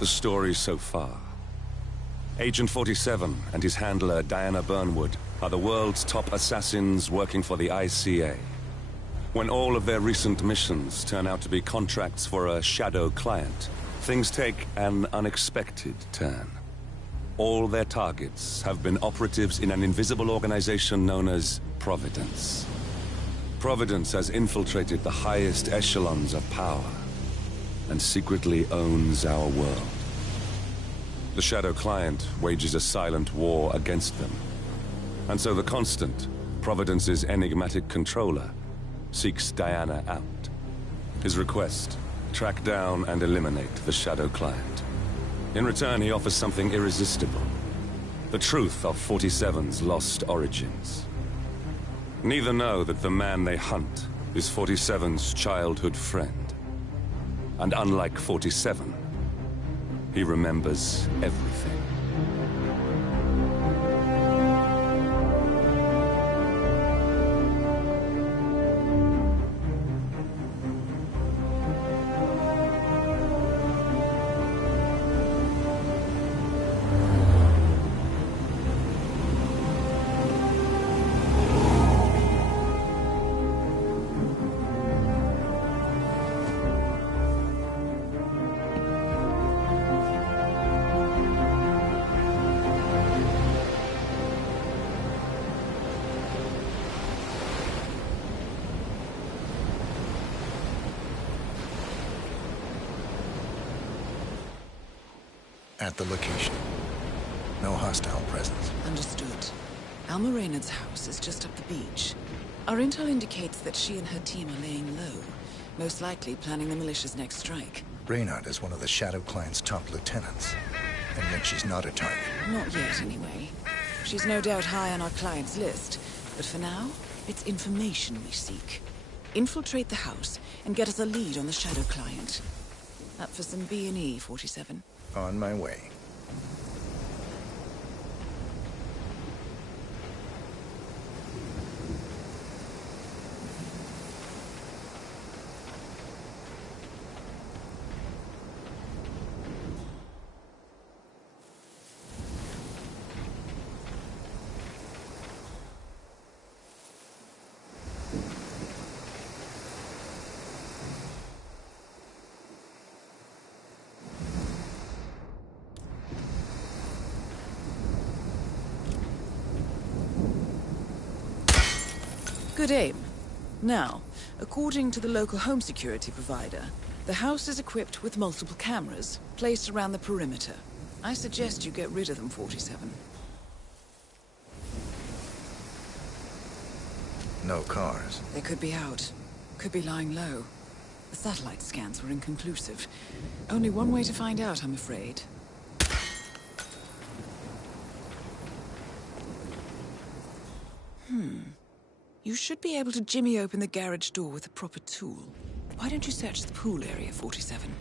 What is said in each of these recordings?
The story so far. Agent 47 and his handler Diana Burnwood are the world's top assassins working for the ICA. When all of their recent missions turn out to be contracts for a shadow client, things take an unexpected turn. All their targets have been operatives in an invisible organization known as Providence. Providence has infiltrated the highest echelons of power and secretly owns our world. The shadow client wages a silent war against them. And so the Constant, Providence's enigmatic controller, seeks Diana out. His request: track down and eliminate the shadow client. In return, he offers something irresistible: the truth of 47's lost origins. Neither know that the man they hunt is 47's childhood friend. And unlike 47, he remembers everything. At the location. No hostile presence. Understood. Alma Reynard's house is just up the beach. Our intel indicates that she and her team are laying low, most likely planning the militia's next strike. Reynard is one of the Shadow Client's top lieutenants, and yet she's not a target. Not yet, anyway. She's no doubt high on our client's list, but for now, it's information we seek. Infiltrate the house and get us a lead on the Shadow Client. Up for some B&E, 47. On my way. Good aim. Now, according to the local home security provider, the house is equipped with multiple cameras placed around the perimeter. I suggest you get rid of them, 47. No cars. They could be out. Could be lying low. The satellite scans were inconclusive. Only one way to find out, I'm afraid. You should be able to jimmy open the garage door with a proper tool. Why don't you search the pool area, 47?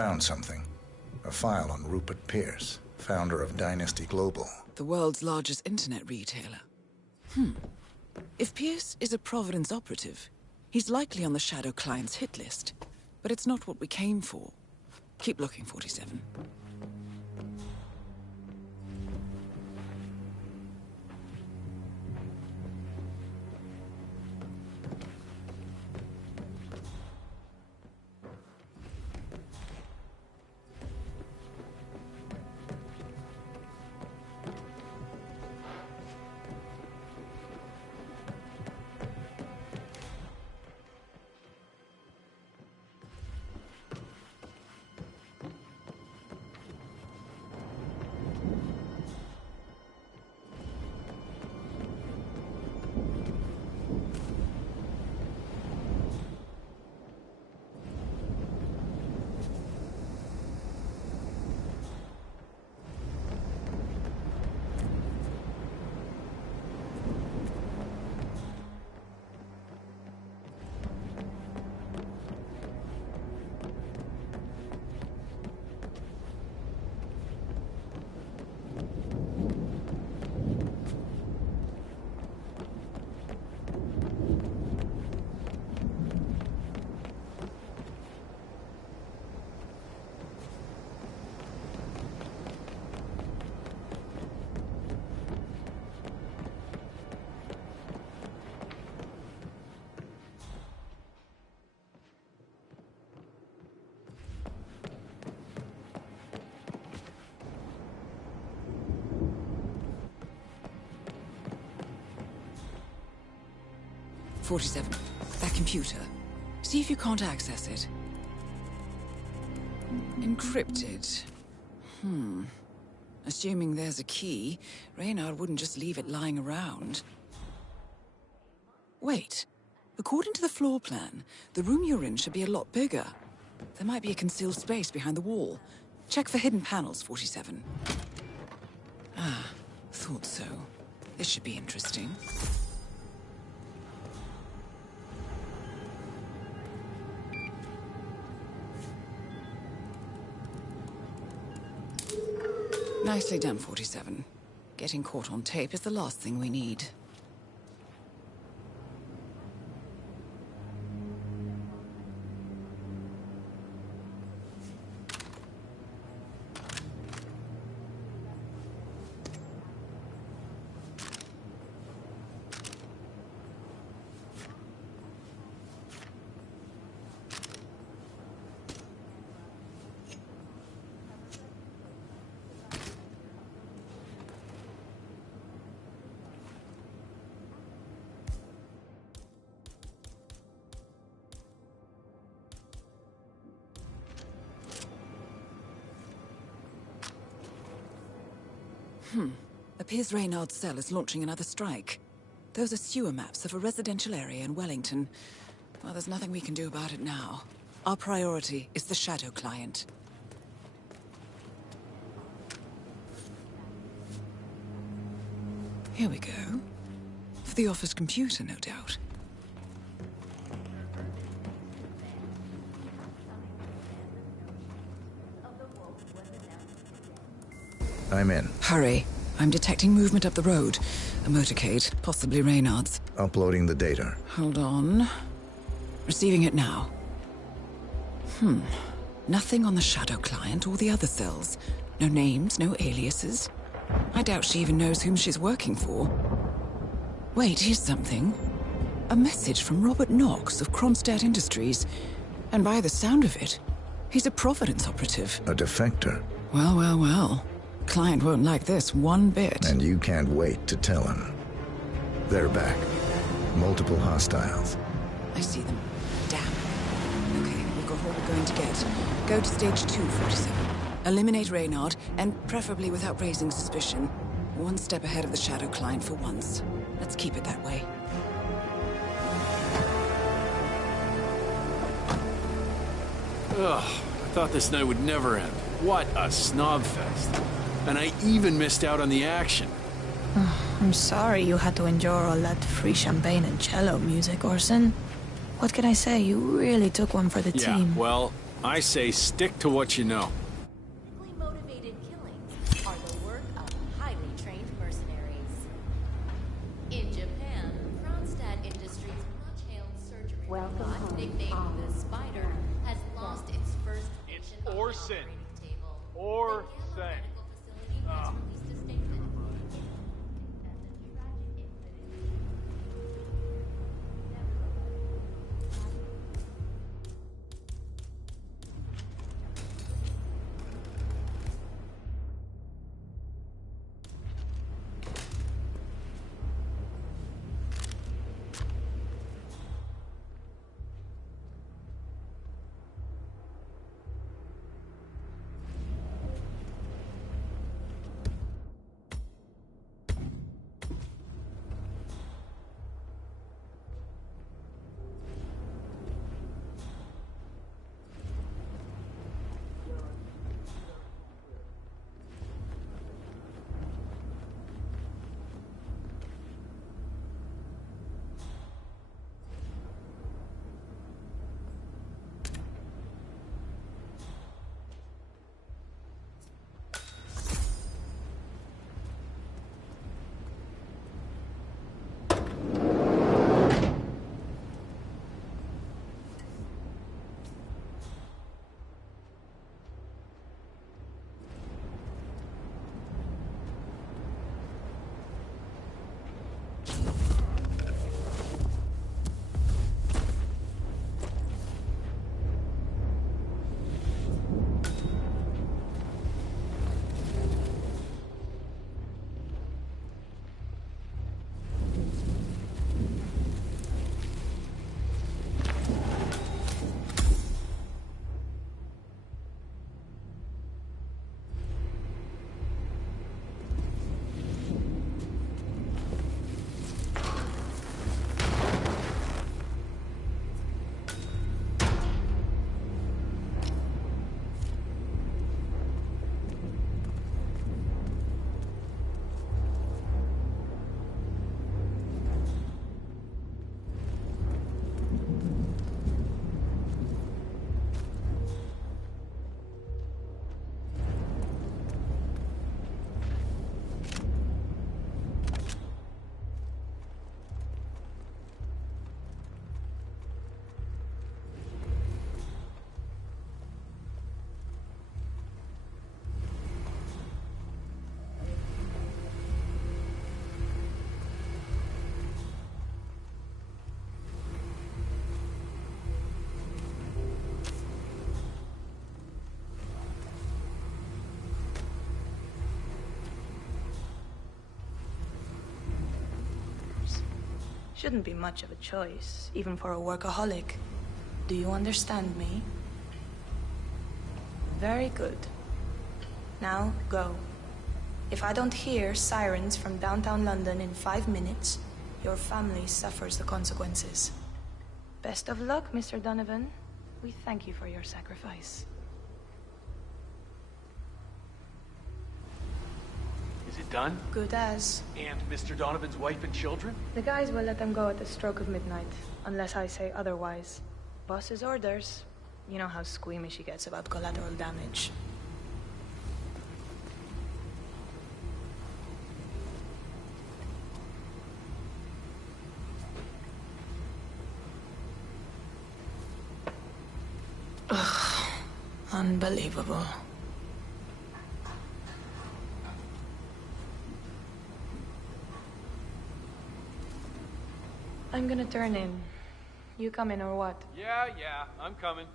found something. A file on Rupert Pierce, founder of Dynasty Global. The world's largest internet retailer. If Pierce is a Providence operative, he's likely on the Shadow Client's hit list. But it's not what we came for. Keep looking, 47. .47. That computer. See if you can't access it. Encrypted. Assuming there's a key, Reynard wouldn't just leave it lying around. Wait. According to the floor plan, the room you're in should be a lot bigger. There might be a concealed space behind the wall. Check for hidden panels, 47. Ah, thought so. This should be interesting. Nicely done, 47. Getting caught on tape is the last thing we need. Appears Reynard's cell is launching another strike. Those are sewer maps of a residential area in Wellington. Well, there's nothing we can do about it now. Our priority is the Shadow Client. Here we go. For the office computer, no doubt. I'm in. Hurry. I'm detecting movement up the road. A motorcade, possibly Reynard's. Uploading the data. Hold on. Receiving it now. Nothing on the Shadow Client or the other cells. No names, no aliases. I doubt she even knows whom she's working for. Wait, here's something. A message from Robert Knox of Kronstadt Industries. And by the sound of it, he's a Providence operative. A defector. Well, well, well. Client won't like this one bit. And you can't wait to tell him. They're back. Multiple hostiles. I see them. Damn. Okay, we've got what we're going to get. Go to stage 2, 47. Eliminate Reynard, and preferably without raising suspicion. One step ahead of the Shadow Client for once. Let's keep it that way. Ugh, I thought this night would never end. What a snob fest. And I even missed out on the action. I'm sorry you had to endure all that free champagne and cello music, Orson. What can I say? You really took one for the team. Yeah, well, I say stick to what you know. Politically motivated killings are the work of highly trained mercenaries. In Japan, Kronstadt Industries' much-hailed surgery robot, nicknamed the Spider, has lost its first patient on the Orson. operating table. Orson. The Gamma Medical Facility has released a statement. As a tragic incident. Shouldn't be much of a choice, even for a workaholic. Do you understand me? Very good. Now, go. If I don't hear sirens from downtown London in 5 minutes, your family suffers the consequences. Best of luck, Mr. Donovan. We thank you for your sacrifice. Is it done? Good as. And Mr. Donovan's wife and children? The guys will let them go at the stroke of midnight, unless I say otherwise. Boss's orders. You know how squeamish he gets about collateral damage. Ugh, unbelievable. I'm gonna turn in. You come in or what? Yeah, I'm coming.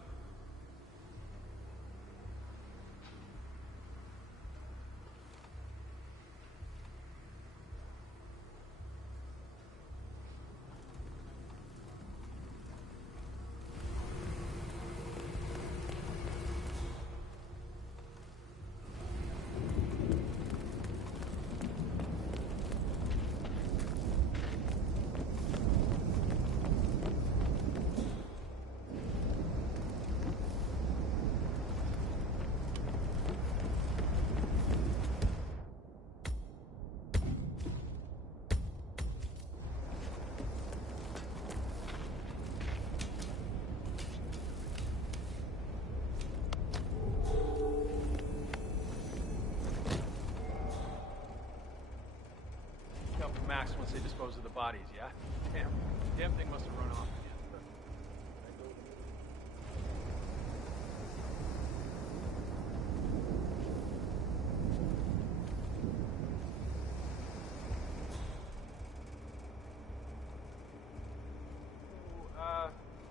dispose of the bodies, yeah? Damn thing must have run off again.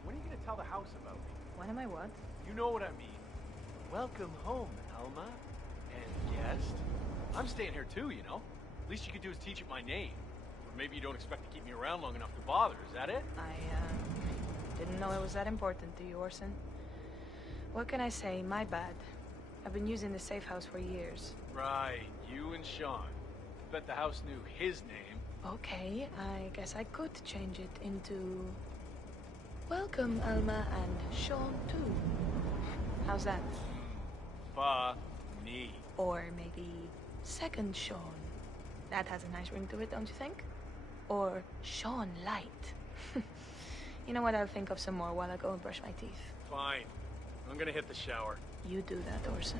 When are you gonna tell the house about me? When am I what? You know what I mean. Welcome home, Alma. And guest. I'm staying here too, you know. Least you could do is teach it my name. Or maybe you don't expect to keep me around long enough to bother, is that it? I didn't know it was that important to you, Orson. What can I say? My bad. I've been using the safe house for years. Right, you and Sean. Bet the house knew his name. Okay, I guess I could change it into... Welcome, Alma, and Sean, too. How's that? Funny. Or maybe Second Sean. That has a nice ring to it, don't you think? Or Sean Light. You know what, I'll think of some more while I go and brush my teeth. Fine. I'm gonna hit the shower. You do that, Orson.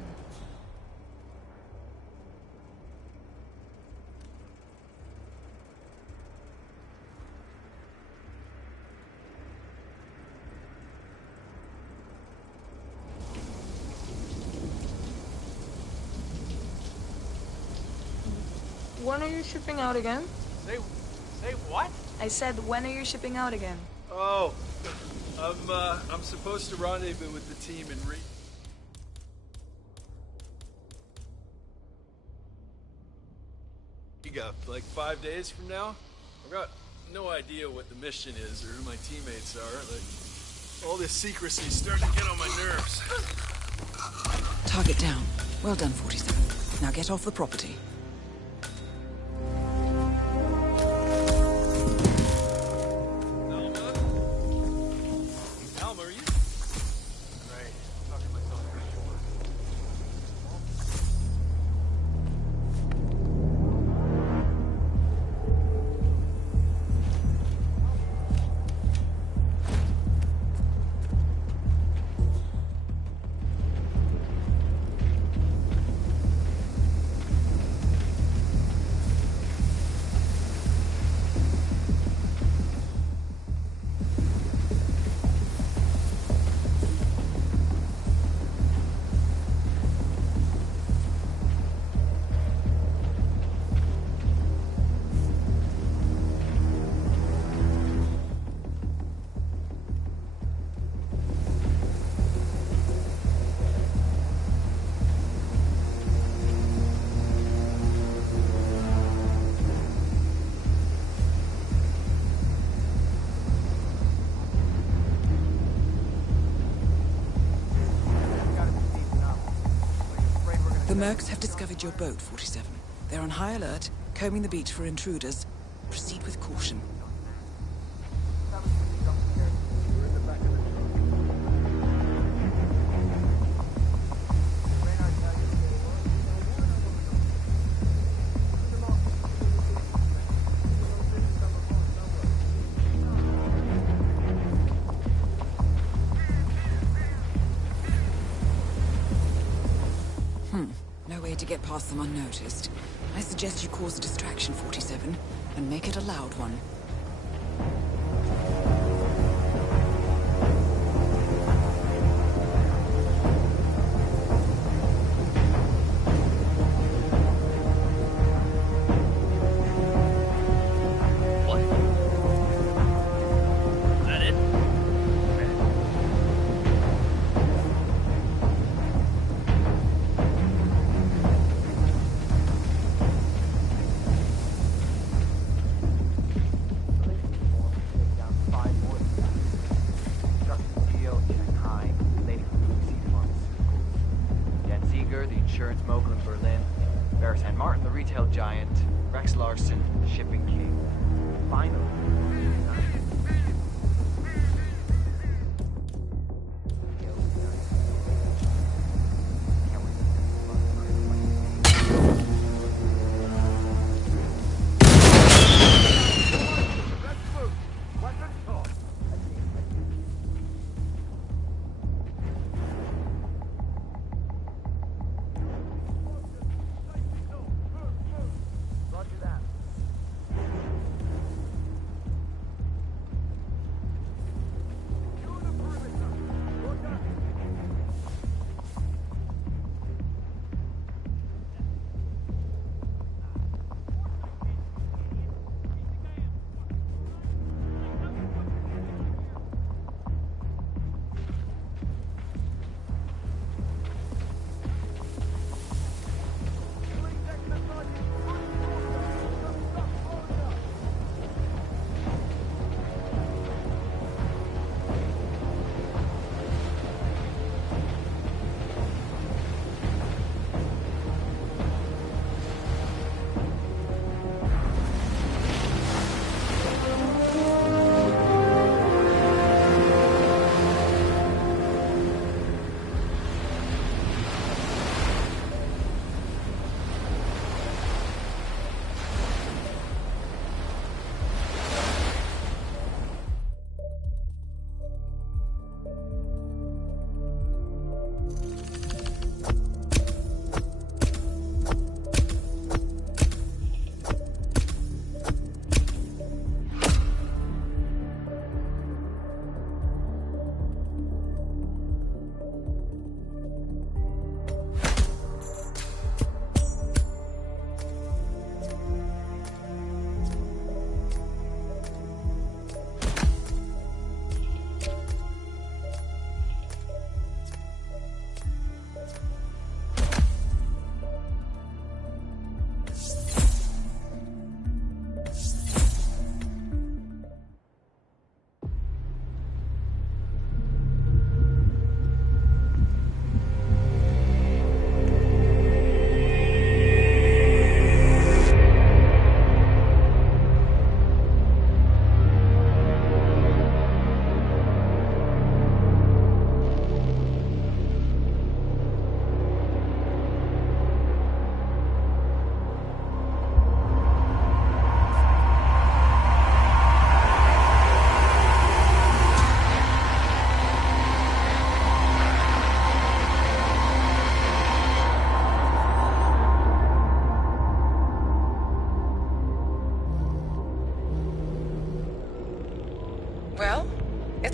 When are you shipping out again? Say what? I said, when are you shipping out again? Oh, I'm supposed to rendezvous with the team in Riga, like 5 days from now. I've got no idea what the mission is or who my teammates are. Like, all this secrecy starting to get on my nerves. Target down. Well done, 47. Now get off the property. Alma, are you? Right. Talking to myself for sure. The Mercs have discovered your boat, 47. They're on high alert, combing the beach for intruders. Proceed with caution. No way to get past them unnoticed. I suggest you cause a distraction, 47, and make it a loud one.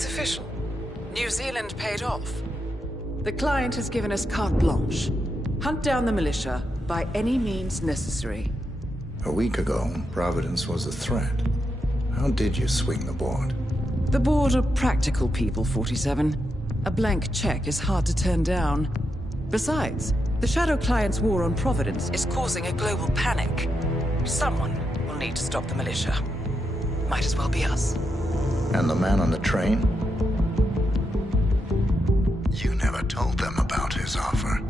It's official. New Zealand paid off. The client has given us carte blanche. Hunt down the militia by any means necessary. A week ago, Providence was a threat. How did you swing the board? The board are practical people, 47. A blank check is hard to turn down. Besides, the Shadow Client's war on Providence is causing a global panic. Someone will need to stop the militia. Might as well be us. And the man on the train? You never told them about his offer.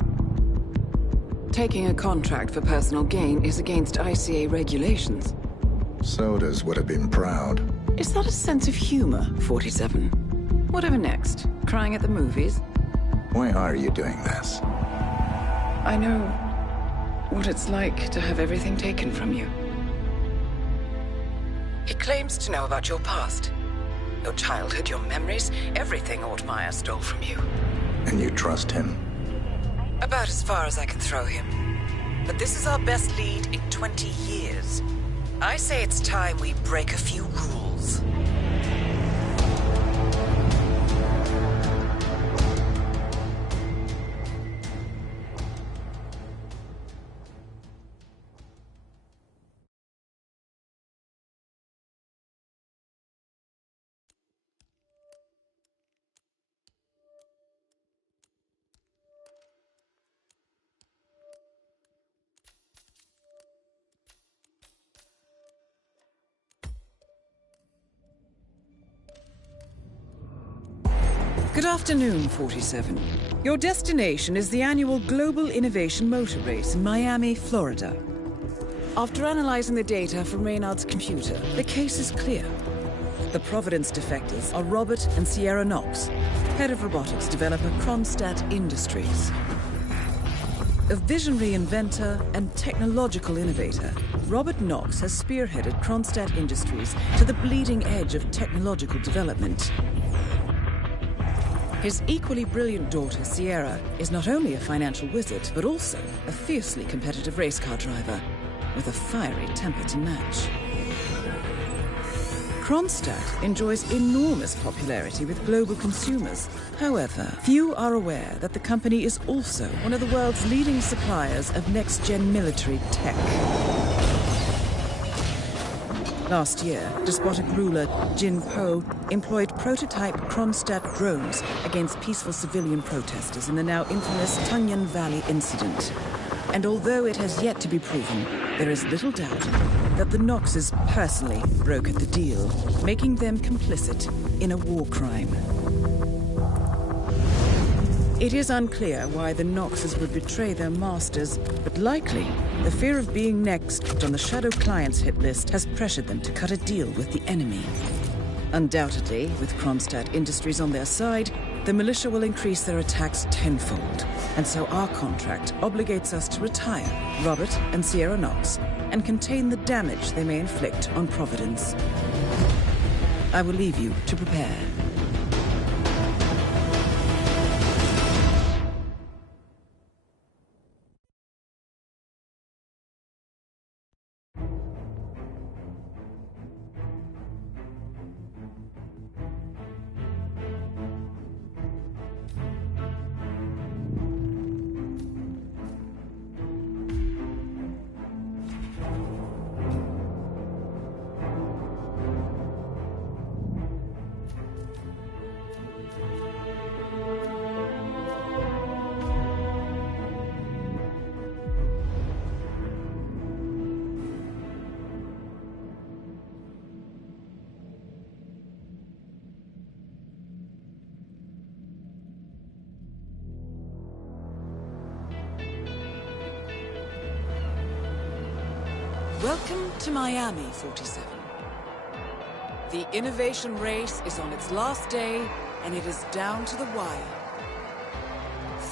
Taking a contract for personal gain is against ICA regulations. Sodas would have been proud. Is that a sense of humor, 47? Whatever next? Crying at the movies? Why are you doing this? I know what it's like to have everything taken from you. He claims to know about your past. Your childhood, your memories, everything Ortmeyer stole from you. And you trust him? About as far as I can throw him. But this is our best lead in 20 years. I say it's time we break a few rules. Good afternoon, 47. Your destination is the annual Global Innovation Motor Race in Miami, Florida. After analyzing the data from Reynard's computer, the case is clear. The Providence defectors are Robert and Sierra Knox, head of robotics developer Kronstadt Industries. A visionary inventor and technological innovator, Robert Knox has spearheaded Kronstadt Industries to the bleeding edge of technological development. His equally brilliant daughter, Sierra, is not only a financial wizard, but also a fiercely competitive race car driver, with a fiery temper to match. Kronstadt enjoys enormous popularity with global consumers. However, few are aware that the company is also one of the world's leading suppliers of next-gen military tech. Last year, despotic ruler Jin Po employed prototype Kronstadt drones against peaceful civilian protesters in the now infamous Tunyon Valley incident. And although it has yet to be proven, there is little doubt that the Knoxes personally brokered the deal, making them complicit in a war crime. It is unclear why the Knoxes would betray their masters, but likely the fear of being next on the Shadow Client's hit list has pressured them to cut a deal with the enemy. Undoubtedly, with Kronstadt Industries on their side, the militia will increase their attacks tenfold, and so our contract obligates us to retire Robert and Sierra Knox and contain the damage they may inflict on Providence. I will leave you to prepare. Welcome to Miami, 47. The innovation race is on its last day, and it is down to the wire.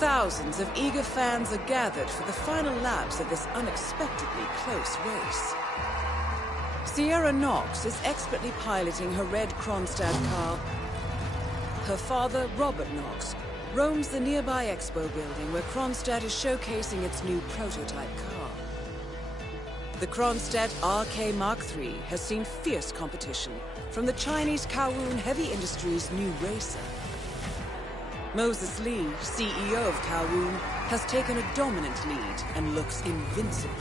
Thousands of eager fans are gathered for the final laps of this unexpectedly close race. Sierra Knox is expertly piloting her red Kronstadt car. Her father, Robert Knox, roams the nearby expo building where Kronstadt is showcasing its new prototype car. The Kronstadt RK Mark III has seen fierce competition from the Chinese Kowloon Heavy Industries' new racer. Moses Lee, CEO of Kowloon, has taken a dominant lead and looks invincible.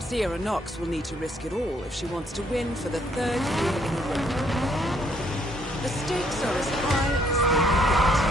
Sierra Knox will need to risk it all if she wants to win for the third year in a row. The stakes are as high as they can get.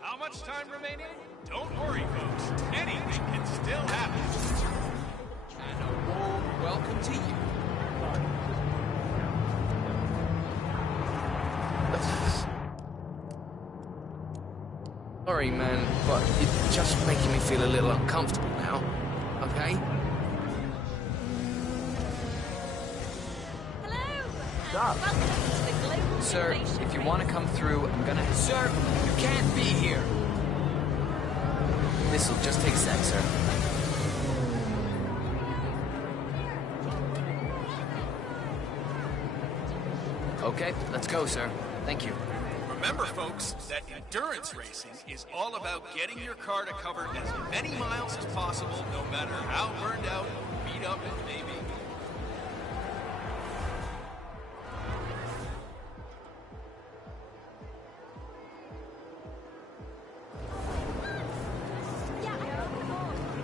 How much time remaining? Don't worry, folks. Anything can still happen. And a warm welcome to you. Sorry, man, but you're just making me feel a little uncomfortable now, okay? Hello! Welcome to the Global Sir, Simulation if you Race. want to come through, I'm gonna... Sir, you can't be here! This'll just take a sec, sir. Okay, let's go, sir. Thank you. Remember, folks, that endurance racing is all about getting your car to cover as many miles as possible, no matter how burned out or beat up it may be.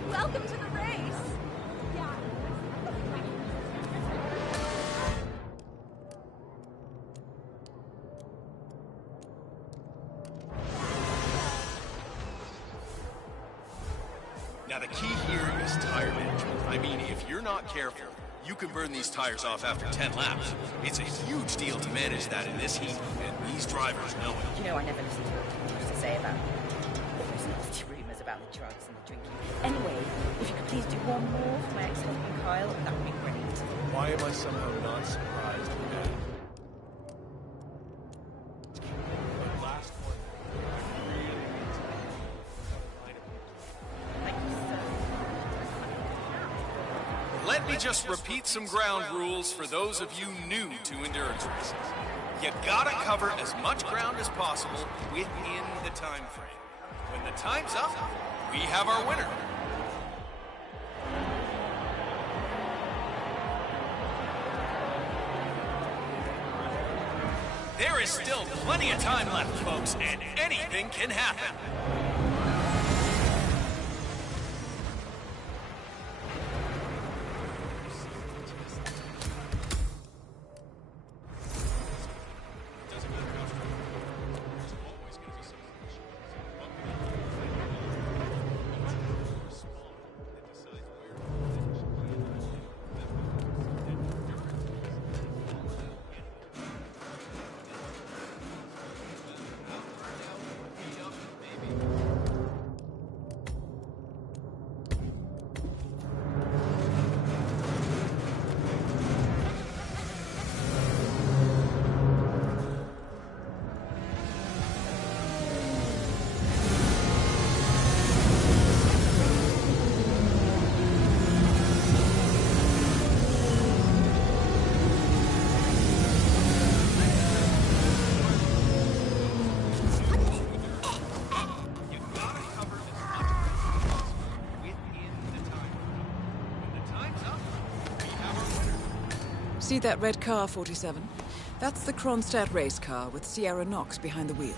Welcome to the race! Now, the key here is tire management. I mean, if you're not careful, you can burn these tires off after 10 laps. It's a huge deal to manage that in this heat, and these drivers know it. You know, I never listened to what you used to say about those nasty rumours about the drugs and the drinking. Anyway, if you could please do one more for my ex-husband Kyle, that would be great. Why am I somehow not surprised at that? The last one, I really need to find a Thank you, sir. Let me just repeat some ground rules for those of you new to endurance races. You gotta cover as much ground as possible within the time frame. When the time's up, we have our winner. There is still plenty of time left, folks, and anything can happen. See that red car, 47? That's the Kronstadt race car with Sierra Knox behind the wheel.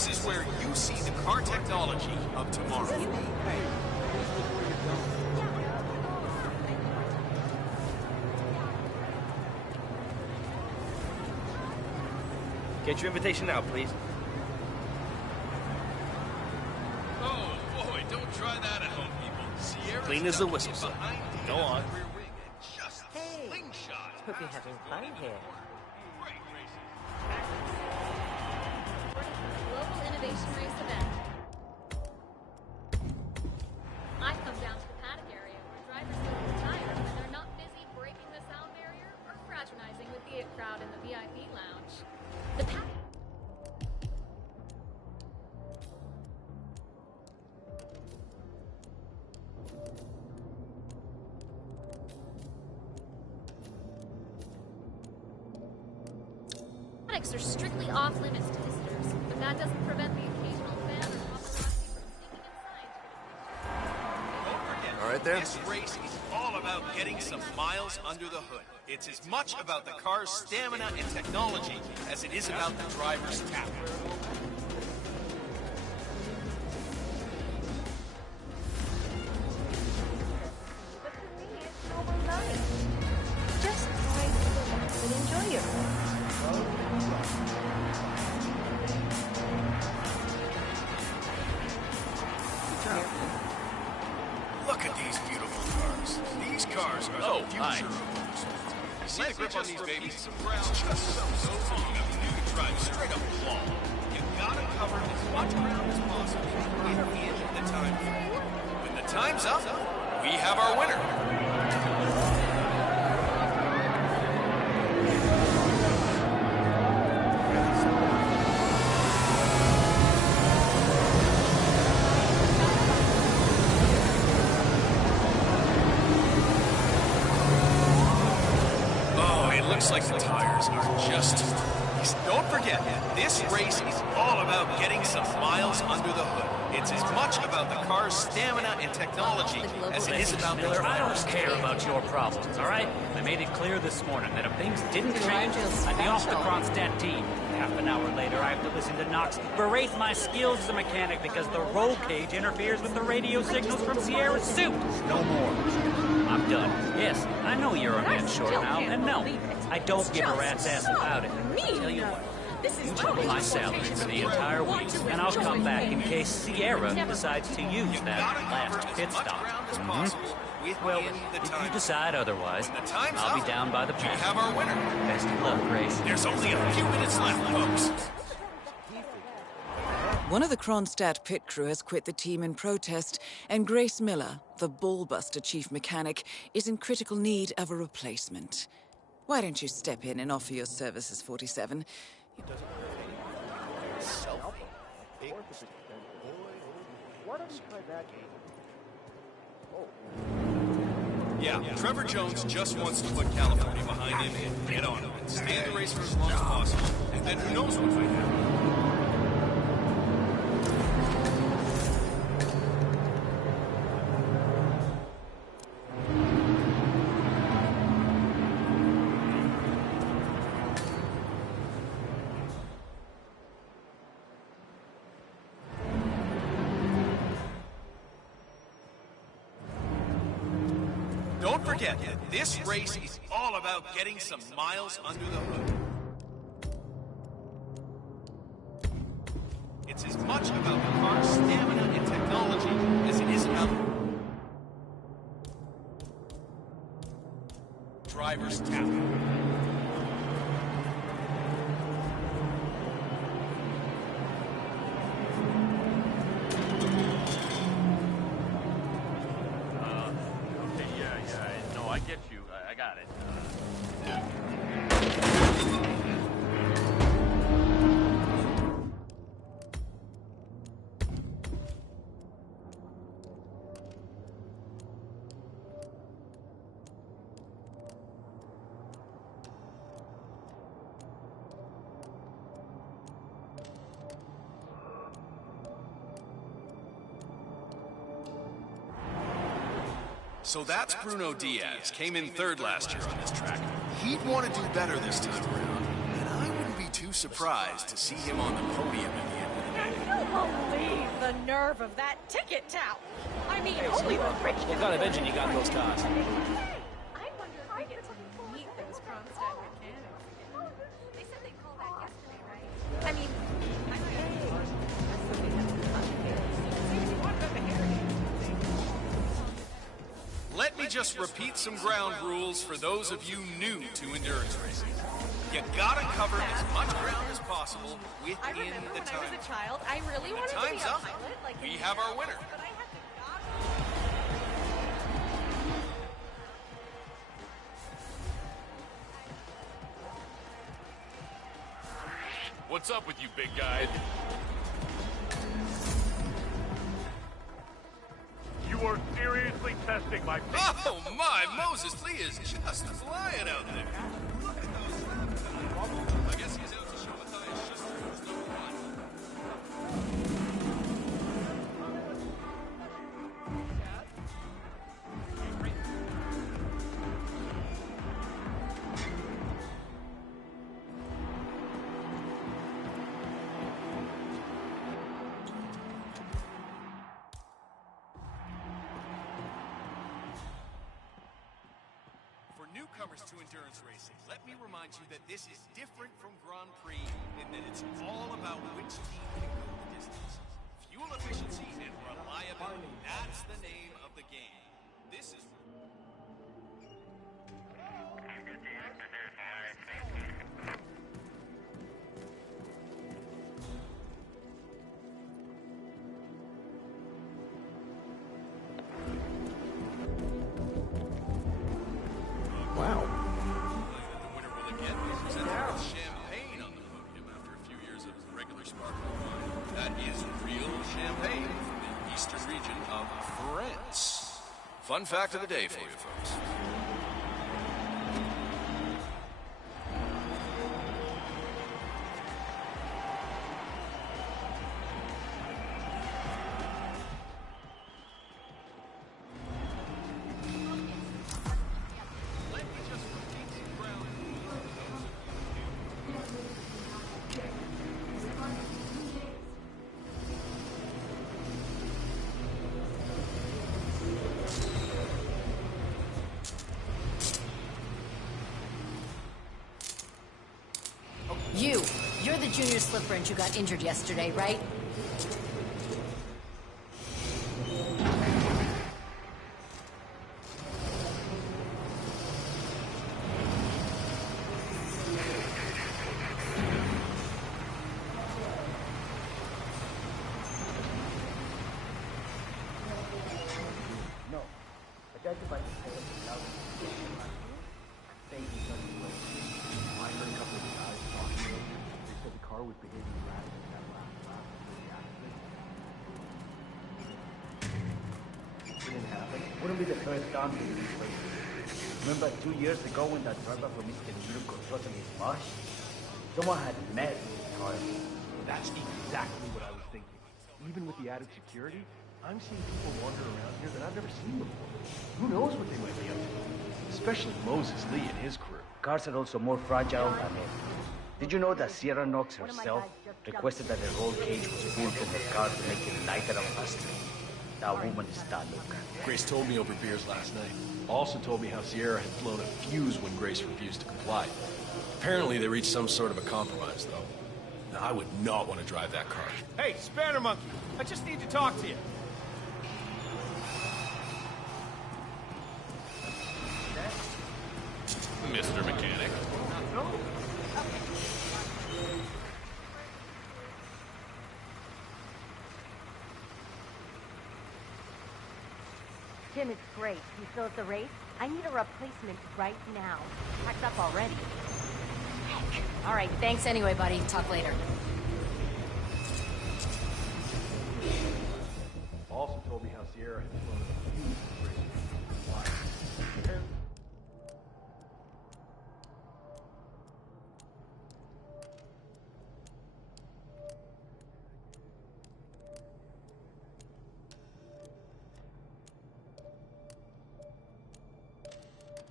This is where you see the car technology of tomorrow. Get your invitation now, please. Oh boy, don't try that at home, people. Sierra's Clean as a whistle, son. Go on. Hey, hope you're having fun here. Global Innovation Race event. I come down to the paddock area where drivers don't retire when they're not busy breaking the sound barrier or fraternizing with the crowd in the VIP lounge. The paddock. Paddocks are strictly off limits to visitors, but that doesn't prevent the occasional fan or paparazzi from sneaking inside. Don't forget, All right there? this race is all about getting some miles under the hood. It's as much about the car's stamina and technology as it is about the driver's talent. But for me, it's normal life. Just try to relax and enjoy yourself. Look at these beautiful cars. These cars are the future of motorsports. You see the grip on these babies? It's just so long. You can drive straight up the wall. You gotta cover as much ground as possible in the time frame. When the time's up, we have our winner. Looks like the tires are just... Don't forget, this race is all about getting some miles under the hood. It's as much about the car's stamina and technology as it is about the Miller, I don't driver's care about your problems, all right? I made it clear this morning that if things didn't change, I'd be off the Kronstadt team. Half an hour later, I have to listen to Knox berate my skills as a mechanic because the roll cage interferes with the radio signals from Sierra's suit. No more. I'm done. Yes, I know you're a man short now, and no, I don't give a rat's ass about it. I'll tell you what. You double my salary for the entire week, and I'll come back in case Sierra decides to use that last pit stop. Well, if you decide otherwise, I'll be down by the path. We have our winner. Best of luck, Grace. There's only a few minutes left, folks. One of the Kronstadt pit crew has quit the team in protest, and Grace Miller, the ballbuster chief mechanic, is in critical need of a replacement. Why don't you step in and offer your services, 47? Yeah, Trevor Jones just wants to put California behind him and get on him and stay in the race for as long as possible. And then who knows what might happen. Don't forget that this race is all about getting some miles under the hood. It's as much about the car's stamina and technology as it is about driver's talent. I get you. I got it. So that's Bruno Diaz. Came in third last year on this track. He'd want to do better this time around, and I wouldn't be too surprised to see him on the podium at the end of the day. believe the nerve of that ticket tout. I mean, Hey, only Steve, the rich what kind of engine you got in those cars? I wonder if we get to meet those Kronstadt mechanics again. They said they called back yesterday, right? I mean, Let me just repeat some ground rules for those of you new to endurance racing. You gotta cover as much ground as possible within I remember the when time. I was a child, I really wanted to be Time's a up. pilot. Like We have our winner. But I had to What's up with you, big guy? You are seriously testing my patience. Oh my, Moses Lee is just flying out there. Look at those. I guess he's out to show Matthias Schuster who's number one. For newcomers to endurance racing, let me remind you that this is different from Grand Prix in that it's all about which team can go the distance. Fuel efficiency and reliability, that's the name of the game. This is... Wow. The winner will again be presented with champagne on the podium after a few years of regular sparkling wine. That is real champagne from the eastern region of France. Fun fact of the day for you folks. You're the junior slip wrench who got injured yesterday, right? No. I tried to find the tail of the house. Thank you so much. I heard a couple of guys talking. They said the car was behaving erratically that last lap before the accident. It didn't happen. Wouldn't be the first time to this place. Remember 2 years ago when that driver from Mr. New got lost in his marsh? Someone had met the car. That's exactly what I was thinking. Even with the added security, I'm seeing people wander around here that I've never seen before. Who knows what they might be up to? Especially Moses Lee and his crew. Cars are also more fragile than ever. Did you know that Sierra Knox herself requested that the roll cage was pulled from her car to make it lighter and faster? That woman is that look. Grace told me over beers last night. Also told me how Sierra had blown a fuse when Grace refused to comply. Apparently they reached some sort of a compromise, though. Now, I would not want to drive that car. Hey, Spanner Monkey, I just need to talk to you. Mr. Mechanic. Tim, it's great. You still at the race? I need a replacement right now. Packed up already. Heck. All right, thanks anyway, buddy. Talk later. Also told me how Sierra had blown a fuse when Grace refused to comply.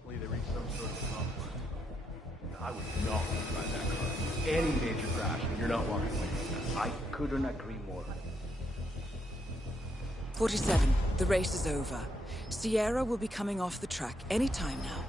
They reached some sort of compromise. I would not want to drive that car. Any major crash, and you're not walking away from that. I couldn't agree more. 47, the race is over. Sierra will be coming off the track any time now.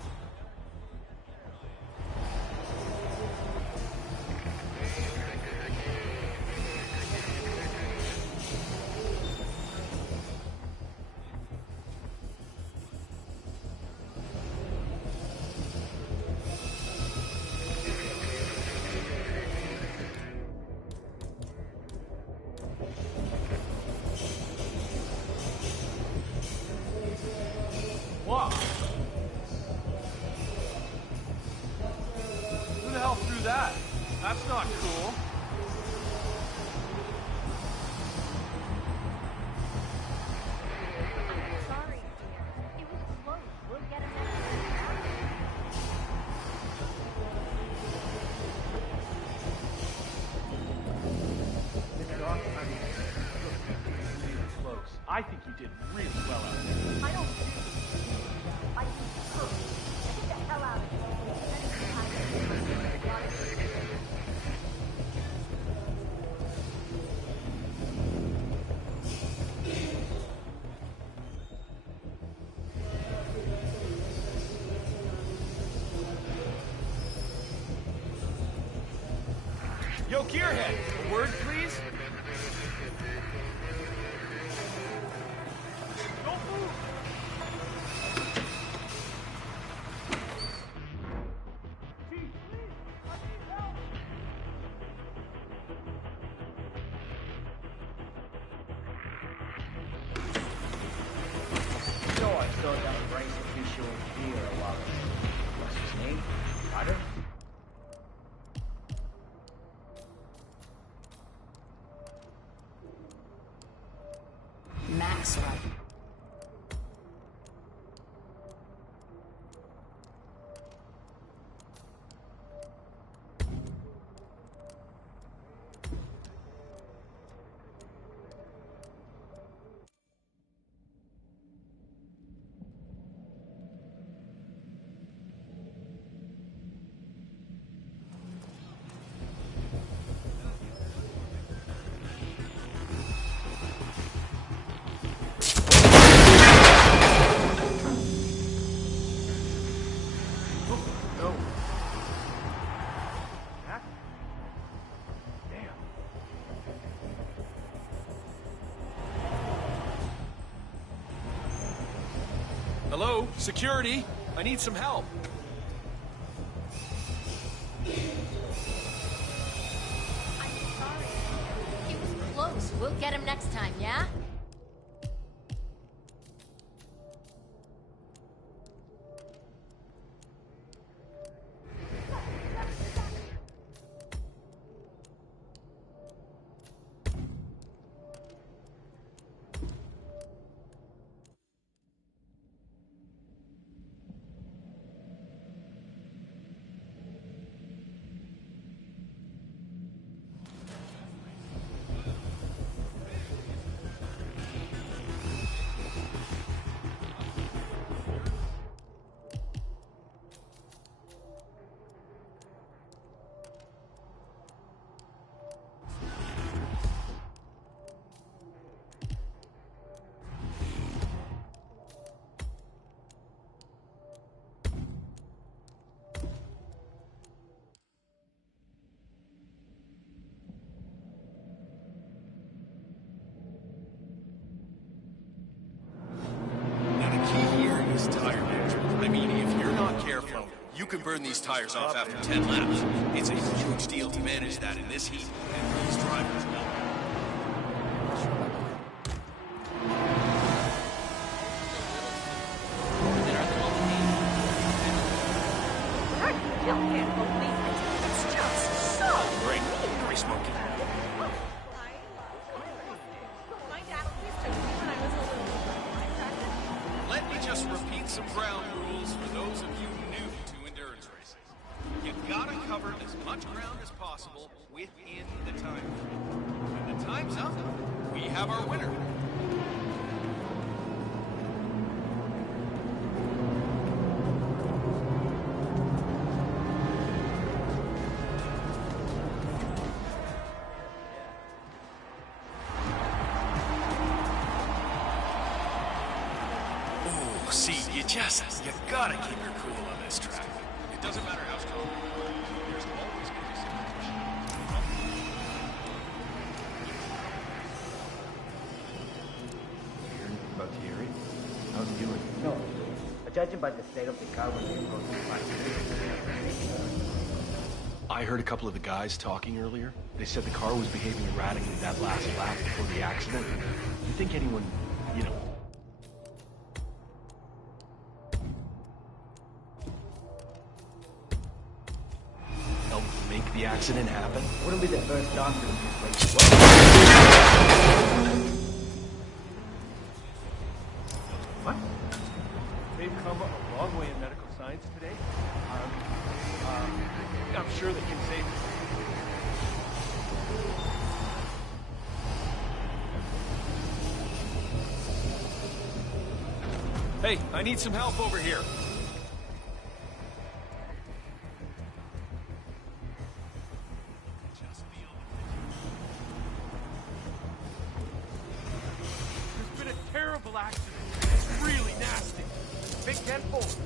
Whoa! Who the hell threw that? That's not cool. Sorry, dear. It was close. We'll get him next time. Mr. Austin, I mean, look, you did close. I think you did really well out there. I don't do this. I do hurt. Get the hell out of here. Yo, Gearhead, a word, please? Don't move! So I saw that race official here a while ago. What's his name? Ryder? Max Ryder. No. That? Damn. Hello? Security? I need some help. I'm sorry. It was close. We'll get him next time, yeah? Now the key here is tire management. I mean, if you're not careful, you can burn these tires off after 10 laps. It's a huge deal to manage that in this heat, and these drivers know. I still can't believe it. It's just so Great. Grease monkey. My dad always took me when I was a little girl. Let me just repeat some ground rules for those of you new to endurance racing. You gotta cover as much ground as possible within the time. When the time's up, we have our winner. Oh, see, you gotta keep your cool on this track. It doesn't matter how strong you are. There's always gonna be some About Thierry? How's he doing? No. Judging by the state of the car when you go to I heard a couple of the guys talking earlier. They said the car was behaving erratically that last lap before the accident. Do you think anyone, helped make the accident happen? Wouldn't be the first doctor in this place. What? They've come a long way in medical science today. I'm sure they can save it. Hey, I need some help over here. There's been a terrible accident. It's really nasty. Big tenfold.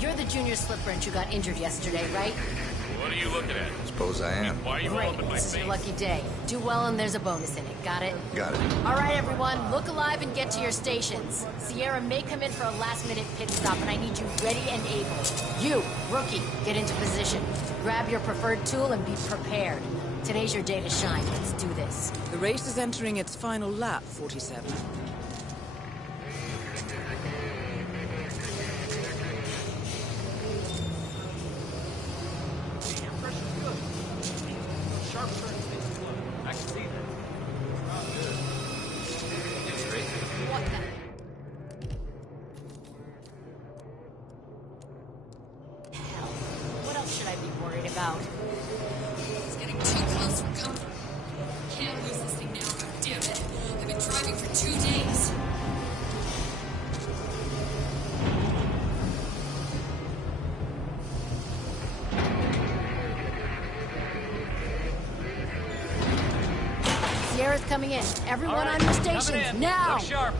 You're the junior slip wrench who got injured yesterday, right? What are you looking at? Suppose I am. Why are you all up in my This is face? your lucky day. Do well and there's a bonus in it. Got it? Got it. All right, everyone. Look alive and get to your stations. Sierra may come in for a last-minute pit stop, and I need you ready and able. You, rookie, get into position. Grab your preferred tool and be prepared. Today's your day to shine. Let's do this. The race is entering its final lap, 47. What the? Hell, what else should I be worried about? It's getting too close for comfort. Can't lose this thing now, damn it. I've been driving for 2 days. Sierra's coming in. Everyone on your stations, now! Look sharp.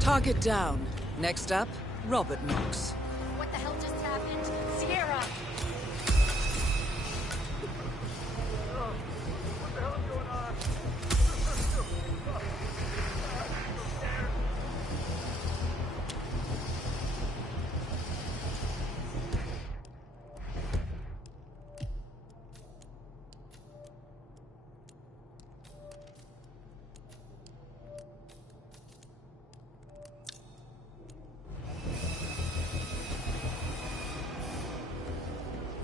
Target down. Next up, Robert Knox. What the hell just happened? Sierra!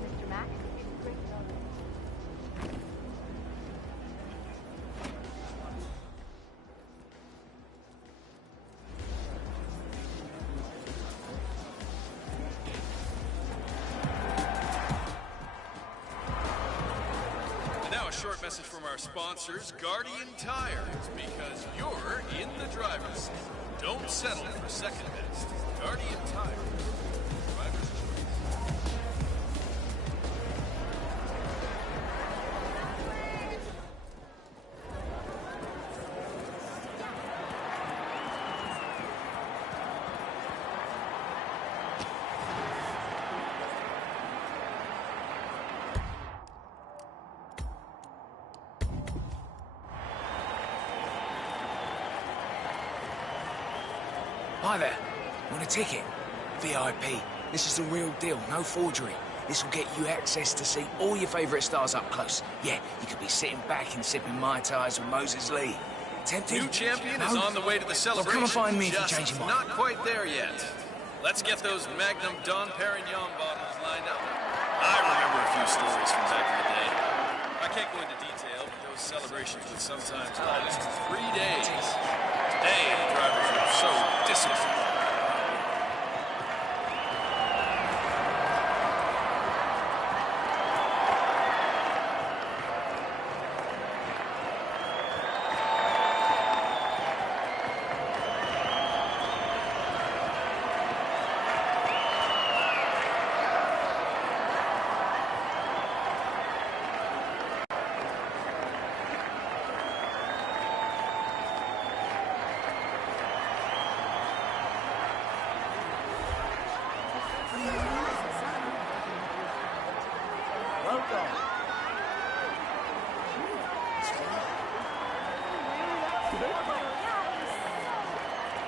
Mr. Max, great job. And now a short message from our sponsors, Guardian Tires, because you're in the driver's seat. Don't settle for second best. Guardian Tires. Driver's choice. Hi there. Want a ticket? VIP. This is the real deal, no forgery. This will get you access to see all your favourite stars up close. Yeah, you could be sitting back and sipping Mai Tais with Moses Lee. Tempted? New champion No? is on the way to the Well, celebration. come and find me if you Just change your mind. not quite there yet. Let's get those Magnum Don Perignon bottles lined up. I remember a few stories from back in the day. I can't go into detail, but those celebrations would sometimes last 3 days. Today, the drivers are so disciplined.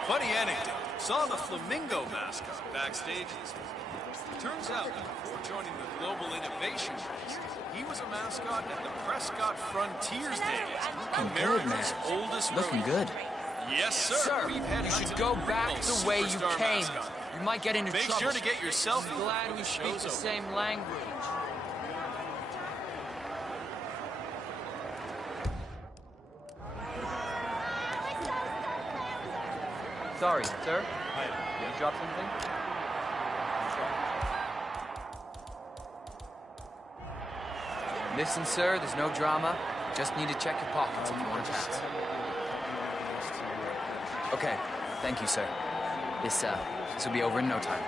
Funny anecdote. Saw the flamingo mascot backstage. Turns out that before joining the Global Innovation Race, he was a mascot at the Prescott Frontiers Days, America's oldest Looking rodeo. good. Yes, sir. Sir, We've had you should hunted go real back the way you superstar came. mascot. You might get into Make trouble. sure to get your selfie. I'm glad we speak the same language. Sorry, sir. Did you drop something? Listen, sir, there's no drama. Just need to check your pockets if you want to pass. Okay, thank you, sir. This will be over in no time.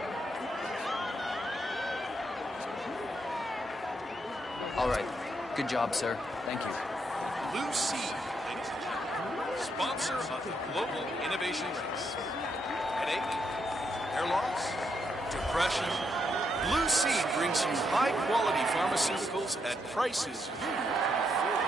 All right. Good job, sir. Thank you. Blue Sea, ladies and gentlemen, sponsor of the Global Innovation Race. Headache, hair loss, depression. Blue Sea brings you high-quality pharmaceuticals at prices you can afford.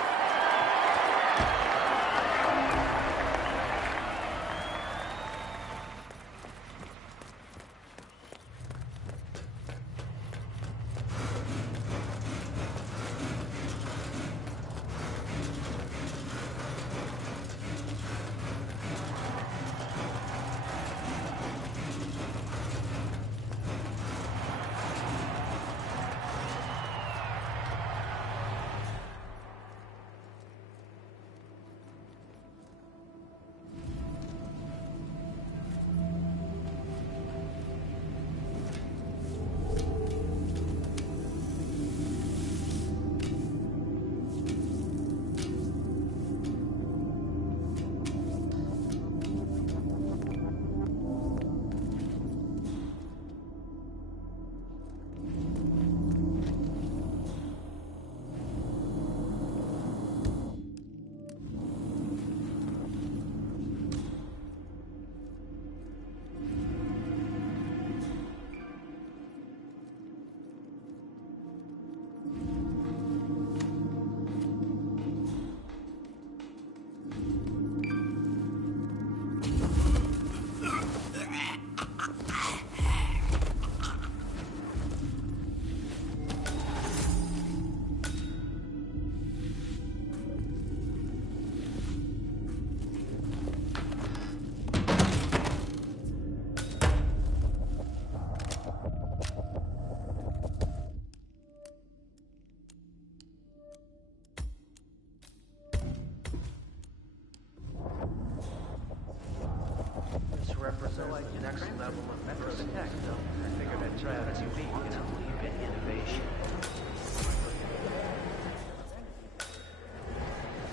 This represents the next level of metro tech, so I figured I'd try out a new beat, you know, a bit innovation.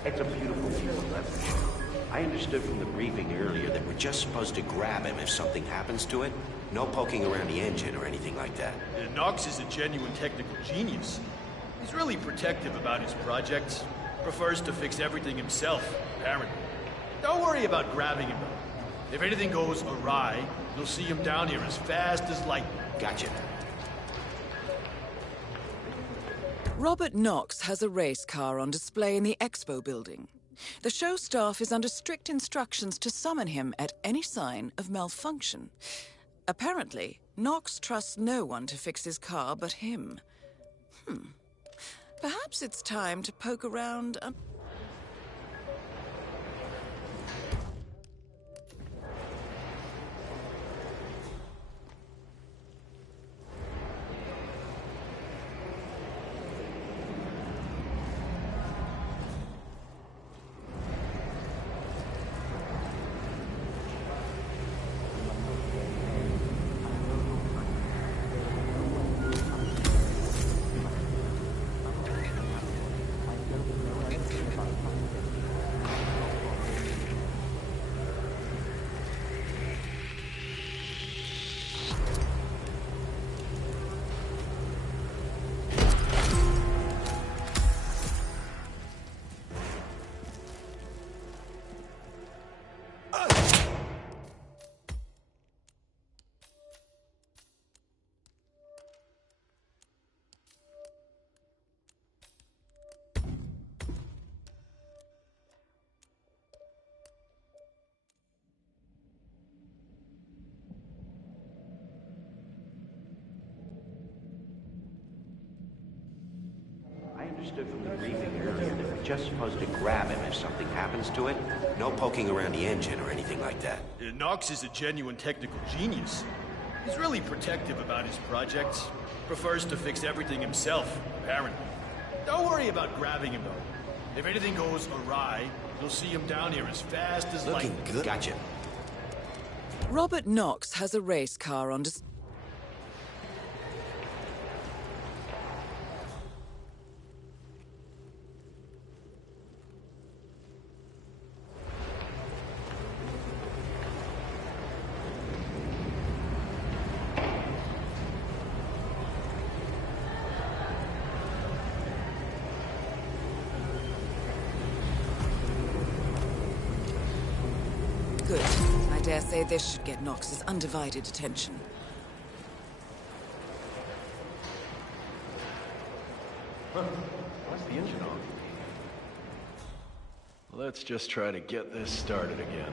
It's a beautiful piece of leverage. I understood from the briefing earlier that we're just supposed to grab him if something happens to it. No poking around the engine or anything like that. Knox is a genuine technical genius. He's really protective about his projects. Prefers to fix everything himself, apparently. Don't worry about grabbing him. If anything goes awry, you'll see him down here as fast as lightning. Gotcha. Robert Knox has a race car on display in the expo building. The show staff is under strict instructions to summon him at any sign of malfunction. Apparently, Knox trusts no one to fix his car but him. Perhaps it's time to poke around. understood from the briefing earlier that we're just supposed to grab him if something happens to it. No poking around the engine or anything like that. Knox is a genuine technical genius. He's really protective about his projects. Prefers to fix everything himself, apparently. Don't worry about grabbing him, though. If anything goes awry, you'll see him down here as fast as lightning. Looking good. Gotcha. Robert Knox has a race car on display. Good. I dare say this should get Knox's undivided attention. Huh. Why's the engine on? Let's just try to get this started again.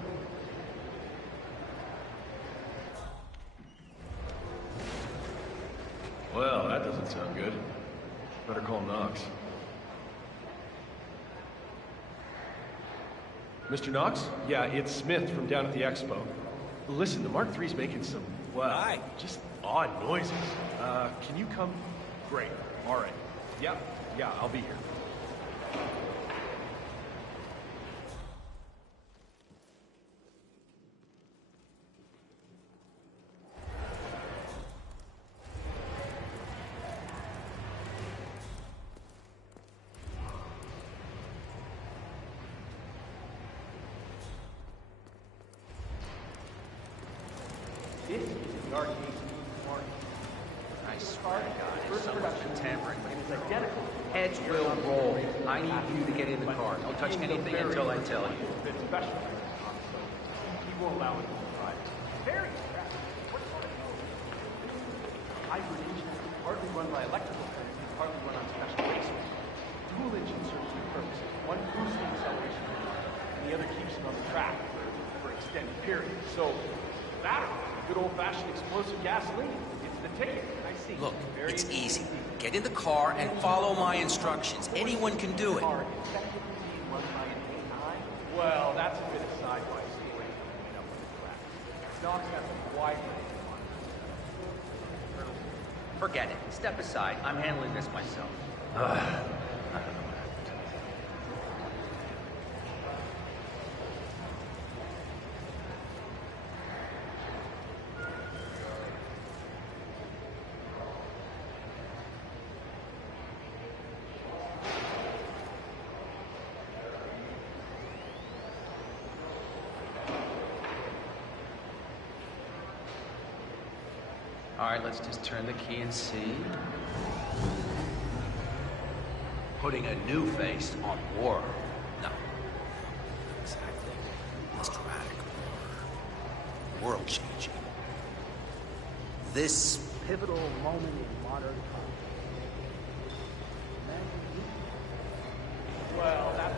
Well, that doesn't sound good. Better call Knox. Mr. Knox? Yeah, it's Smith from down at the expo. Listen, the Mark III's making some, well, just odd noises. Can you come? Great. All right. Yep. Yeah, I'll be here. This is the arcade market. I swear to God, first production tampering, but it is identical. Heads will roll. I need you to get in the car. Don't touch anything until I tell you. Bit special. He won't allow it to drive. Very attractive. What sort of fuel? Hybrid engine, partly run by electrical current and partly run on special racers. Dual engine serves two purposes. One boosts the acceleration, and the other keeps it on the track for extended periods. So, battery. Good old-fashioned explosive gasoline. It's the ticket. I see. Look, it's easy. Get in the car and follow my instructions. Anyone can do it. Well, that's a bit of sidewise steering coming up with the track. Knox has a wide range of models. Forget it. Step aside. I'm handling this myself. I don't know what happened. All right, let's just turn the key and see. Putting a new face on war. No. Exactly. It's dramatic. World-changing. This pivotal moment in modern Well, that's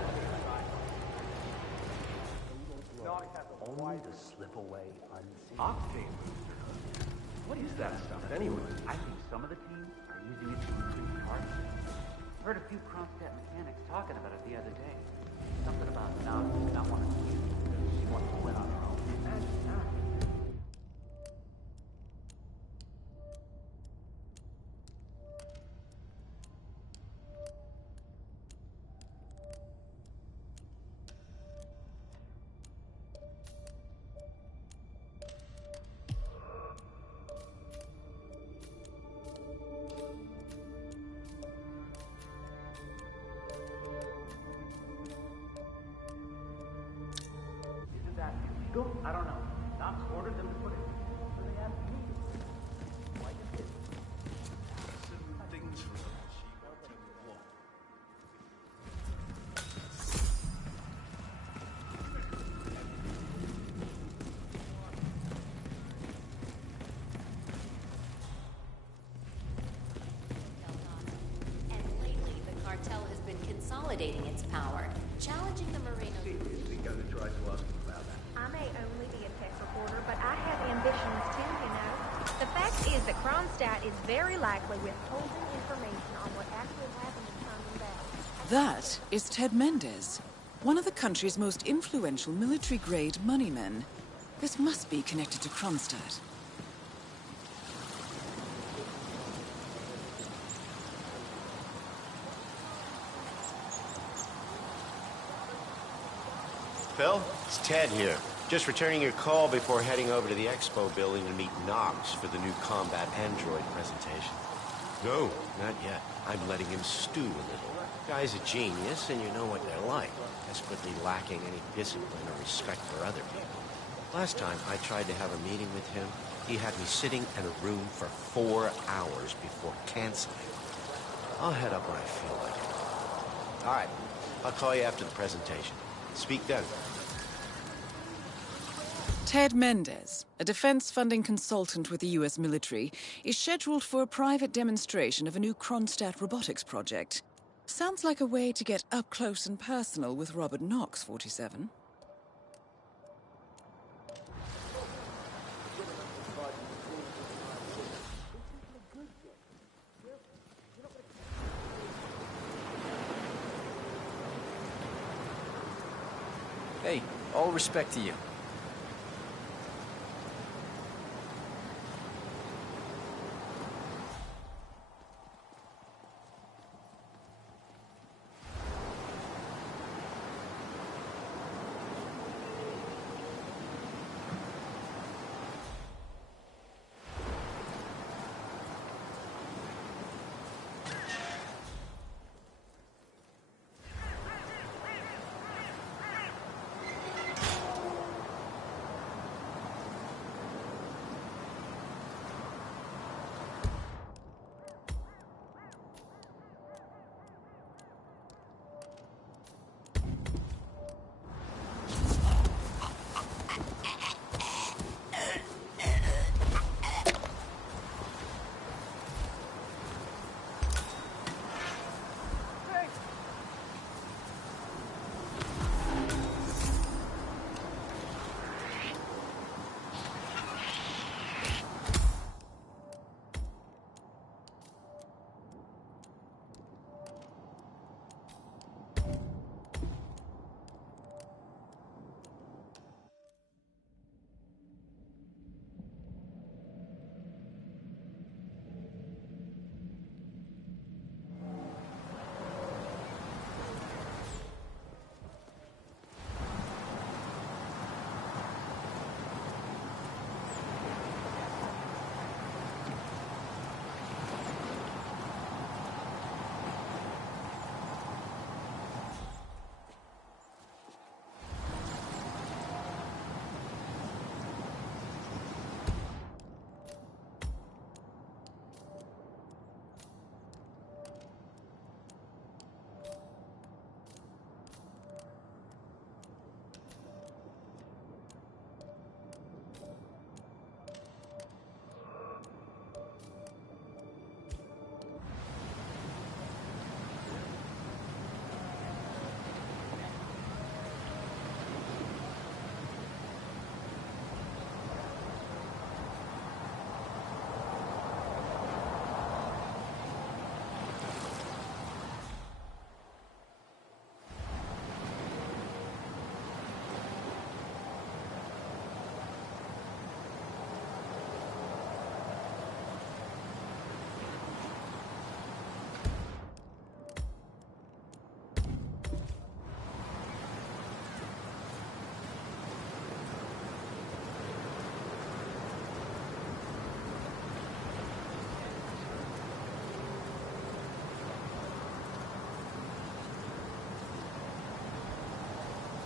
only to slip away unseen. Octane booster, huh? What is that stuff anyway? I think some of the teams are using it to increase cars. Heard a few Kronstadt mechanics talking about it the other day. Something about not wanting to win because she wants to win on her own. Imagine that. I don't know. Knox ordered them to put it. So they have me. Why you did? Things for the machine to the wall. And lately, the cartel has been consolidating its power, challenging the Moreno. The guy that tries to ask him about that. I may only be a tech reporter, but I have ambitions too, you know. The fact is that Kronstadt is very likely withholding information on what actually happened in London Valley. That is Ted Mendez, one of the country's most influential military-grade moneymen. This must be connected to Kronstadt. Phil, it's Ted here. Just returning your call before heading over to the expo building to meet Knox for the new combat android presentation. No, not yet. I'm letting him stew a little. Guy's a genius, and you know what they're like. Desperately lacking any discipline or respect for other people. Last time I tried to have a meeting with him, he had me sitting in a room for 4 hours before canceling. I'll head up when I feel like it. All right, I'll call you after the presentation. Speak then. Ted Mendez, a defense funding consultant with the U.S. military, is scheduled for a private demonstration of a new Kronstadt robotics project. Sounds like a way to get up close and personal with Robert Knox, 47. Hey, all respect to you.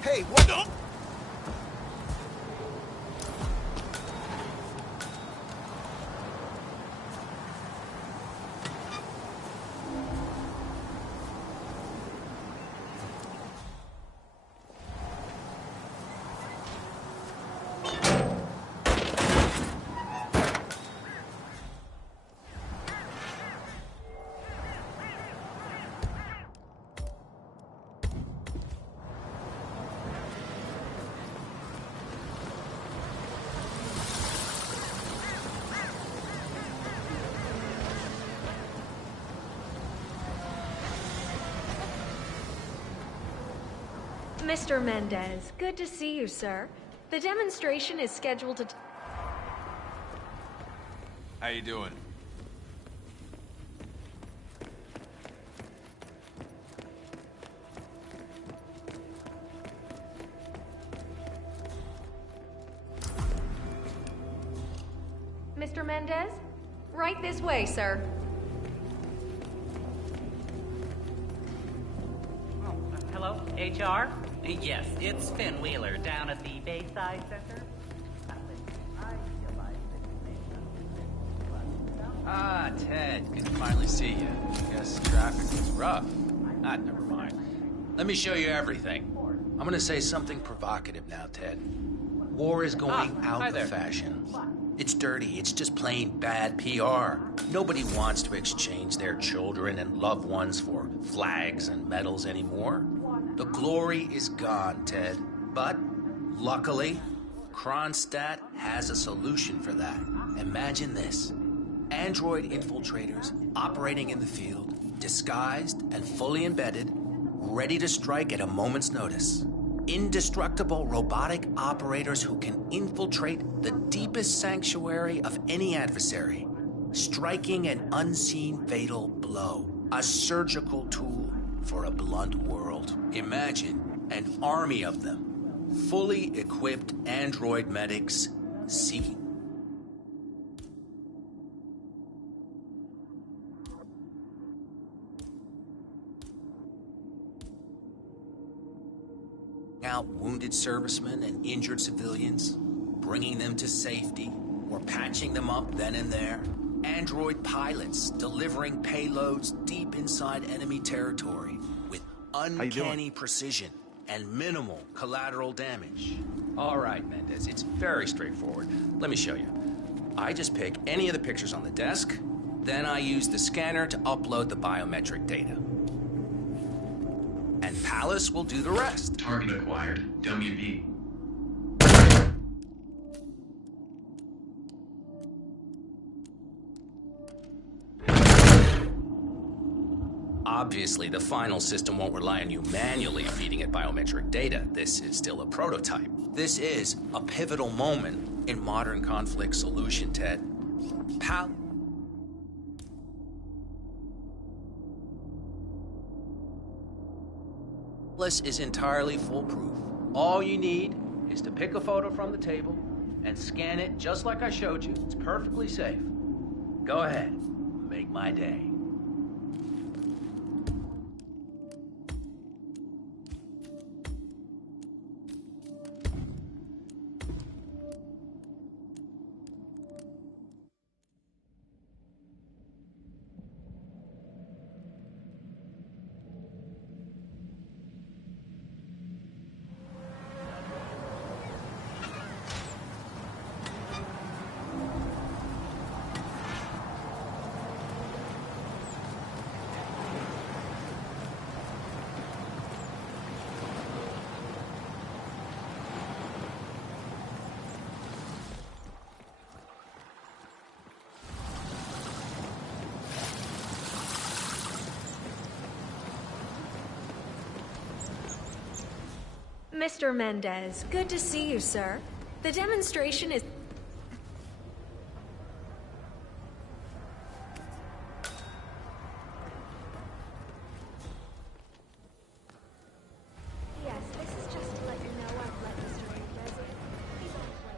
Hey, what up? Mr. Mendez, good to see you, sir. The demonstration is scheduled to... How you doing? Mr. Mendez? Right this way, sir. Hello, HR? Yes, it's Finn Wheeler down at the Bayside Center. Ah, Ted, good to finally see you. Guess traffic was rough. Never mind. Let me show you everything. I'm gonna say something provocative now, Ted. War is going out of fashion. It's dirty, it's just plain bad PR. Nobody wants to exchange their children and loved ones for flags and medals anymore. The glory is gone, Ted. But, luckily, Kronstadt has a solution for that. Imagine this. Android infiltrators operating in the field, disguised and fully embedded, ready to strike at a moment's notice. Indestructible robotic operators who can infiltrate the deepest sanctuary of any adversary, striking an unseen fatal blow. A surgical tool for a blunt world. Imagine an army of them, fully equipped android medics seeking out wounded servicemen and injured civilians, bringing them to safety, or patching them up then and there. Android pilots delivering payloads deep inside enemy territory with uncanny precision and minimal collateral damage. All right, Mendez, it's very straightforward. Let me show you. I just pick any of the pictures on the desk, then I use the scanner to upload the biometric data. And Palace will do the rest. Target acquired. WB. Obviously, the final system won't rely on you manually feeding it biometric data. This is still a prototype. This is a pivotal moment in modern conflict solution, Ted. Palace is entirely foolproof. All you need is to pick a photo from the table and scan it just like I showed you. It's perfectly safe. Go ahead, make my day. Mr. Mendez, good to see you, sir. The demonstration is... Yes, this is just to let you know I've let Mr. Mendez in. He's on his way.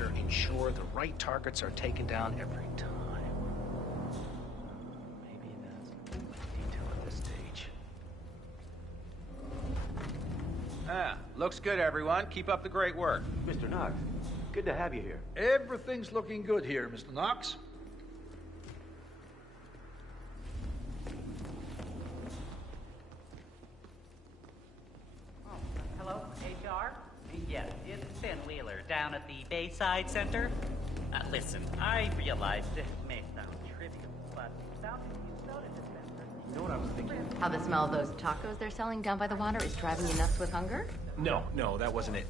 pressure, ensure the right targets are taken down every time. Maybe that's a detail at this stage. Looks good, everyone. Keep up the great work. Mr. Knox, good to have you here. Everything's looking good here, Mr. Knox. Hello, HR? Yes, it's Ben Wheeler down at the Bayside Center. Listen, I realize this may sound trivial, but without a soda dispenser... You know what I was thinking? How the smell of those tacos they're selling down by the water is driving you nuts with hunger? No, that wasn't it.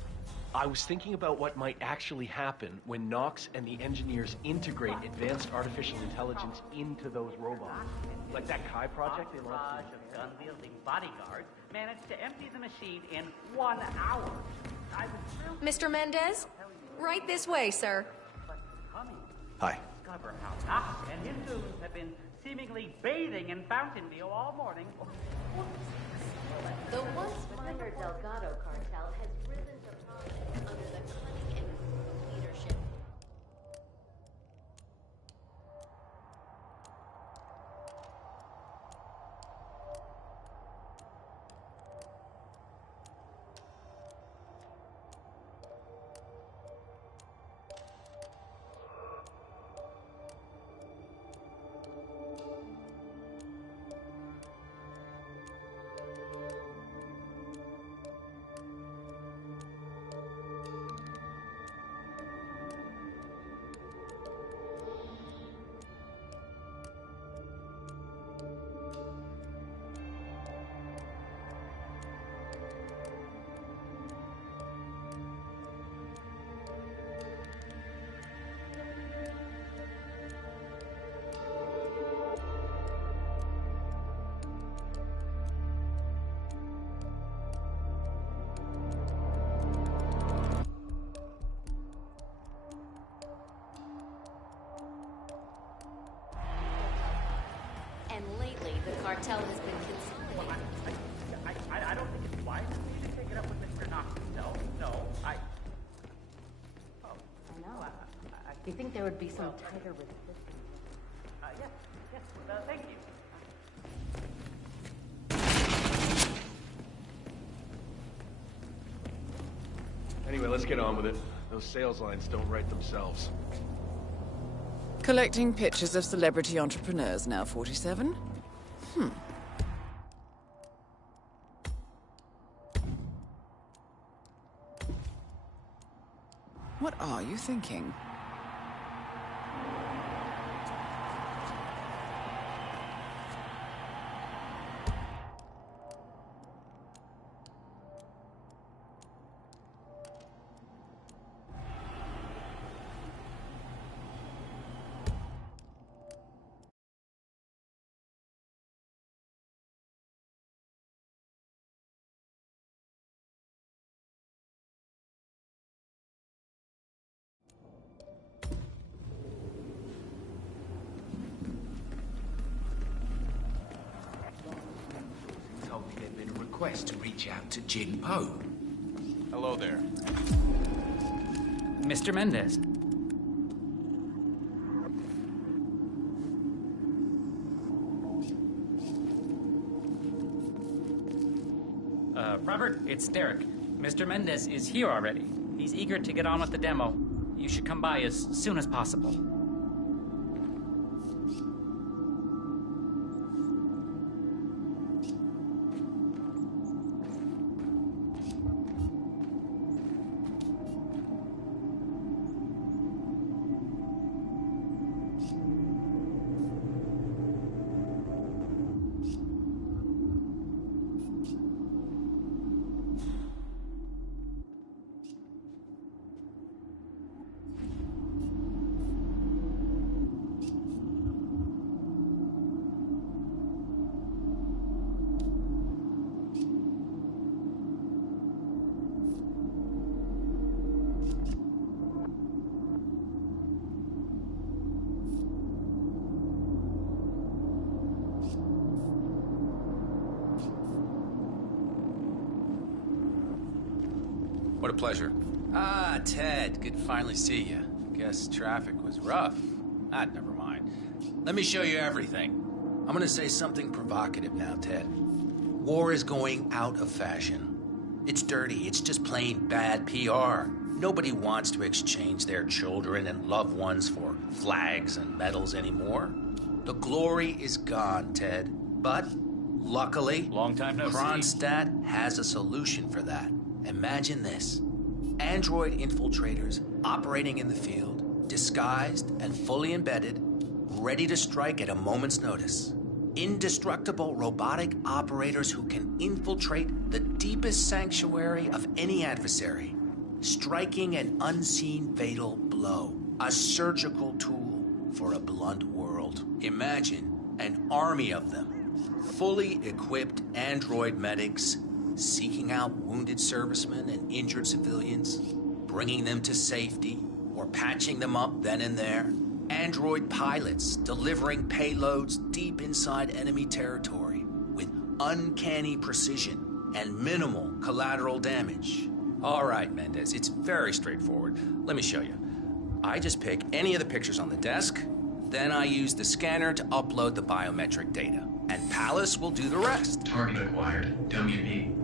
I was thinking about what might actually happen when Knox and the engineers integrate advanced artificial intelligence into those robots. Like that Kai project they launched. Of gun-wielding bodyguards managed to empty the machine in 1 hour. I was thrilled. Mr. Mendez? Right this way, sir. Hi. Discover how Knox and his goons have been seemingly bathing in Fountainville all morning. The once minor Delgado cartel has risen to prominence under the cunning and cruel leadership. And lately, the cartel has been consolidating. I don't think it's wise for me to take it up with Mr. Knox himself. No, I know. You think there would be some tighter resistance? Yes, thank you. Anyway, let's get on with it. Those sales lines don't write themselves. Collecting pictures of celebrity entrepreneurs now 47? What are you thinking? Told me there'd been a request to reach out to Jin Po. Hello there. Mr. Mendez. Robert, it's Derek. Mr. Mendez is here already. He's eager to get on with the demo. You should come by as soon as possible. What a pleasure. Ah, Ted, good to finally see you. Guess traffic was rough. Never mind. Let me show you everything. I'm gonna say something provocative now, Ted. War is going out of fashion. It's dirty, it's just plain bad PR. Nobody wants to exchange their children and loved ones for flags and medals anymore. The glory is gone, Ted. But, luckily, Long time no see. Kronstadt has a solution for that. Imagine this. Android infiltrators operating in the field, disguised and fully embedded, ready to strike at a moment's notice. Indestructible robotic operators who can infiltrate the deepest sanctuary of any adversary, striking an unseen fatal blow, a surgical tool for a blunt world. Imagine an army of them, fully equipped android medics, seeking out wounded servicemen and injured civilians, bringing them to safety, or patching them up then and there. Android pilots delivering payloads deep inside enemy territory with uncanny precision and minimal collateral damage. All right, Mendez, it's very straightforward. Let me show you. I just pick any of the pictures on the desk, then I use the scanner to upload the biometric data, and Palace will do the rest. Target acquired. WB.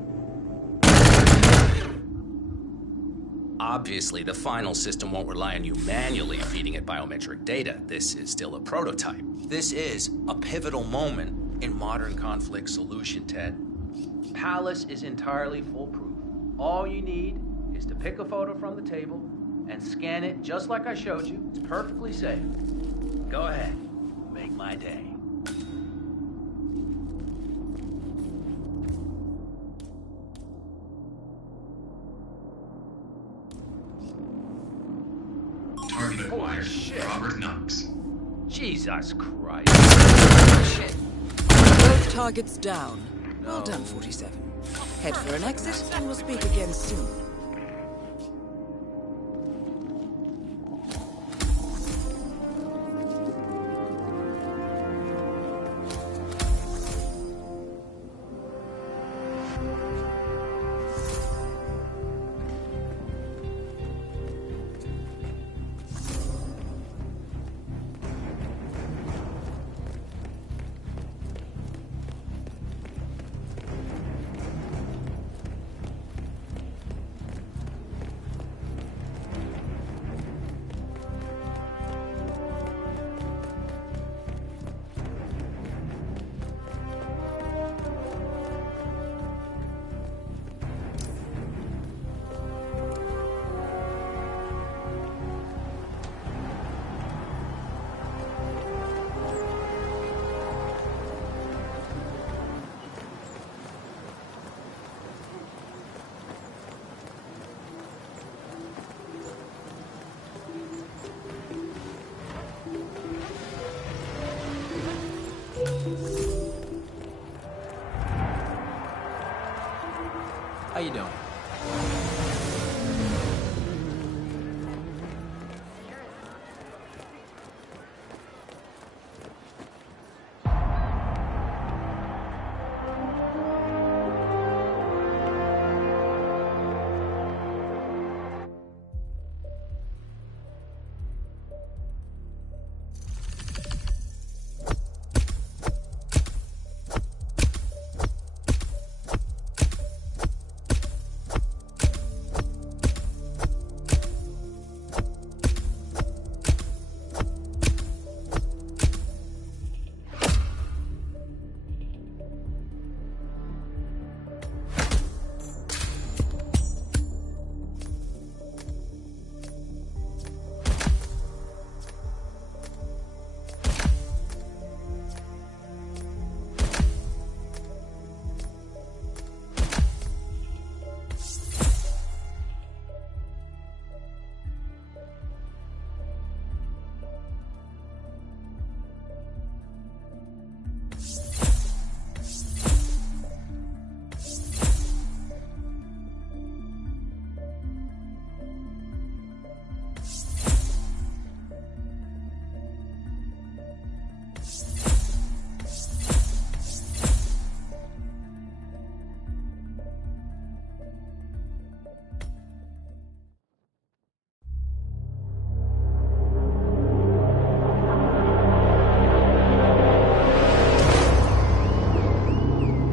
Obviously, the final system won't rely on you manually feeding it biometric data. This is still a prototype. This is a pivotal moment in modern conflict solution, Ted. Palace is entirely foolproof. All you need is to pick a photo from the table and scan it just like I showed you. It's perfectly safe. Go ahead. Make my day. Target acquired. Robert Knox. Jesus Christ. Shit. Both targets down. Well done, 47. Head for an exit, and we'll speak again soon. How you doing?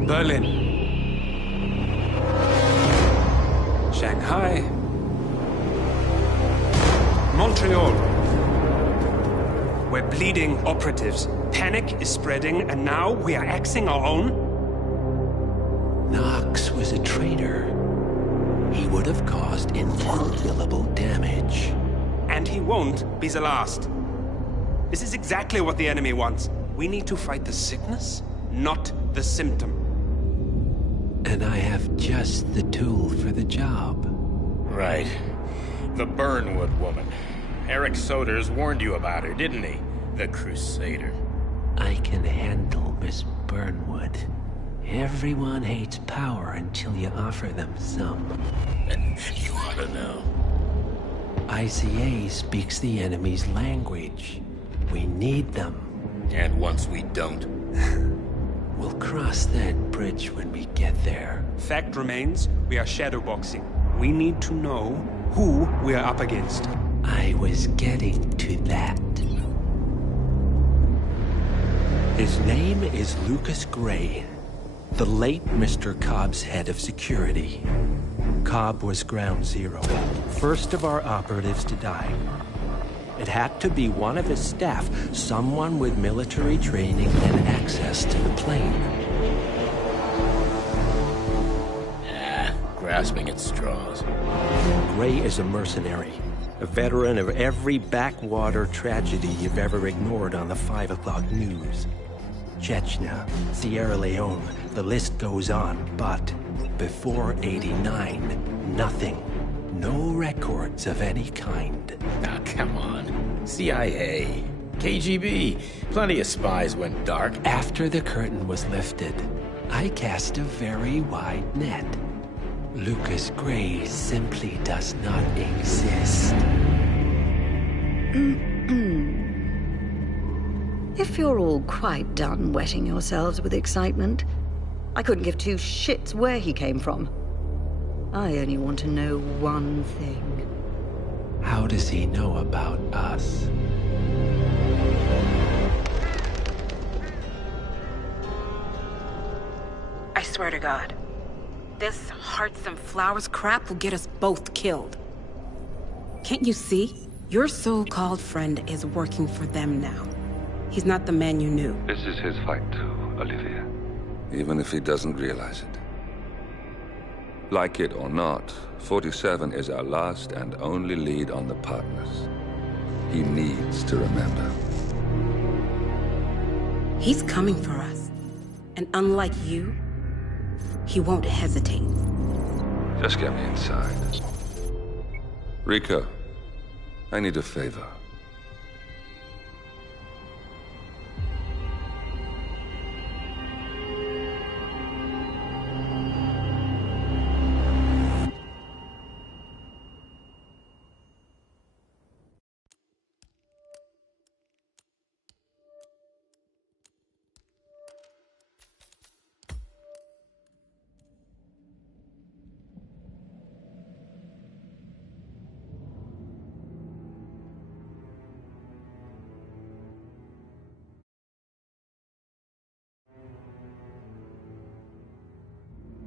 Berlin. Shanghai. Montreal. We're bleeding operatives. Panic is spreading, and now we are axing our own? Knox was a traitor. He would have caused incalculable damage. And he won't be the last. This is exactly what the enemy wants. We need to fight the sickness, not the symptom. And I have just the tool for the job. Right. The Burnwood woman. Eric Soders warned you about her, didn't he? The Crusader. I can handle Miss Burnwood. Everyone hates power until you offer them some. You ought to know. ICA speaks the enemy's language. We need them. And once we don't? We'll cross that bridge when we get there. Fact remains, we are shadowboxing. We need to know who we are up against. I was getting to that. His name is Lucas Gray, the late Mr. Cobb's head of security. Cobb was ground zero, first of our operatives to die. It had to be one of his staff, someone with military training and access to the plane. Grasping at straws. Gray is a mercenary, a veteran of every backwater tragedy you've ever ignored on the 5 o'clock news. Chechnya, Sierra Leone, the list goes on, but before '89, nothing. No records of any kind. Now, come on. CIA, KGB, plenty of spies went dark. After the curtain was lifted, I cast a very wide net. Lucas Gray simply does not exist. If you're all quite done wetting yourselves with excitement, I couldn't give two shits where he came from. I only want to know one thing. How does he know about us? I swear to God, this hearts and flowers crap will get us both killed. Can't you see? Your so-called friend is working for them now. He's not the man you knew. This is his fight too, Olivia. Even if he doesn't realize it. Like it or not, 47 is our last and only lead on the partners. He needs to remember. He's coming for us. And unlike you, he won't hesitate. Just get me inside. Rico, I need a favor.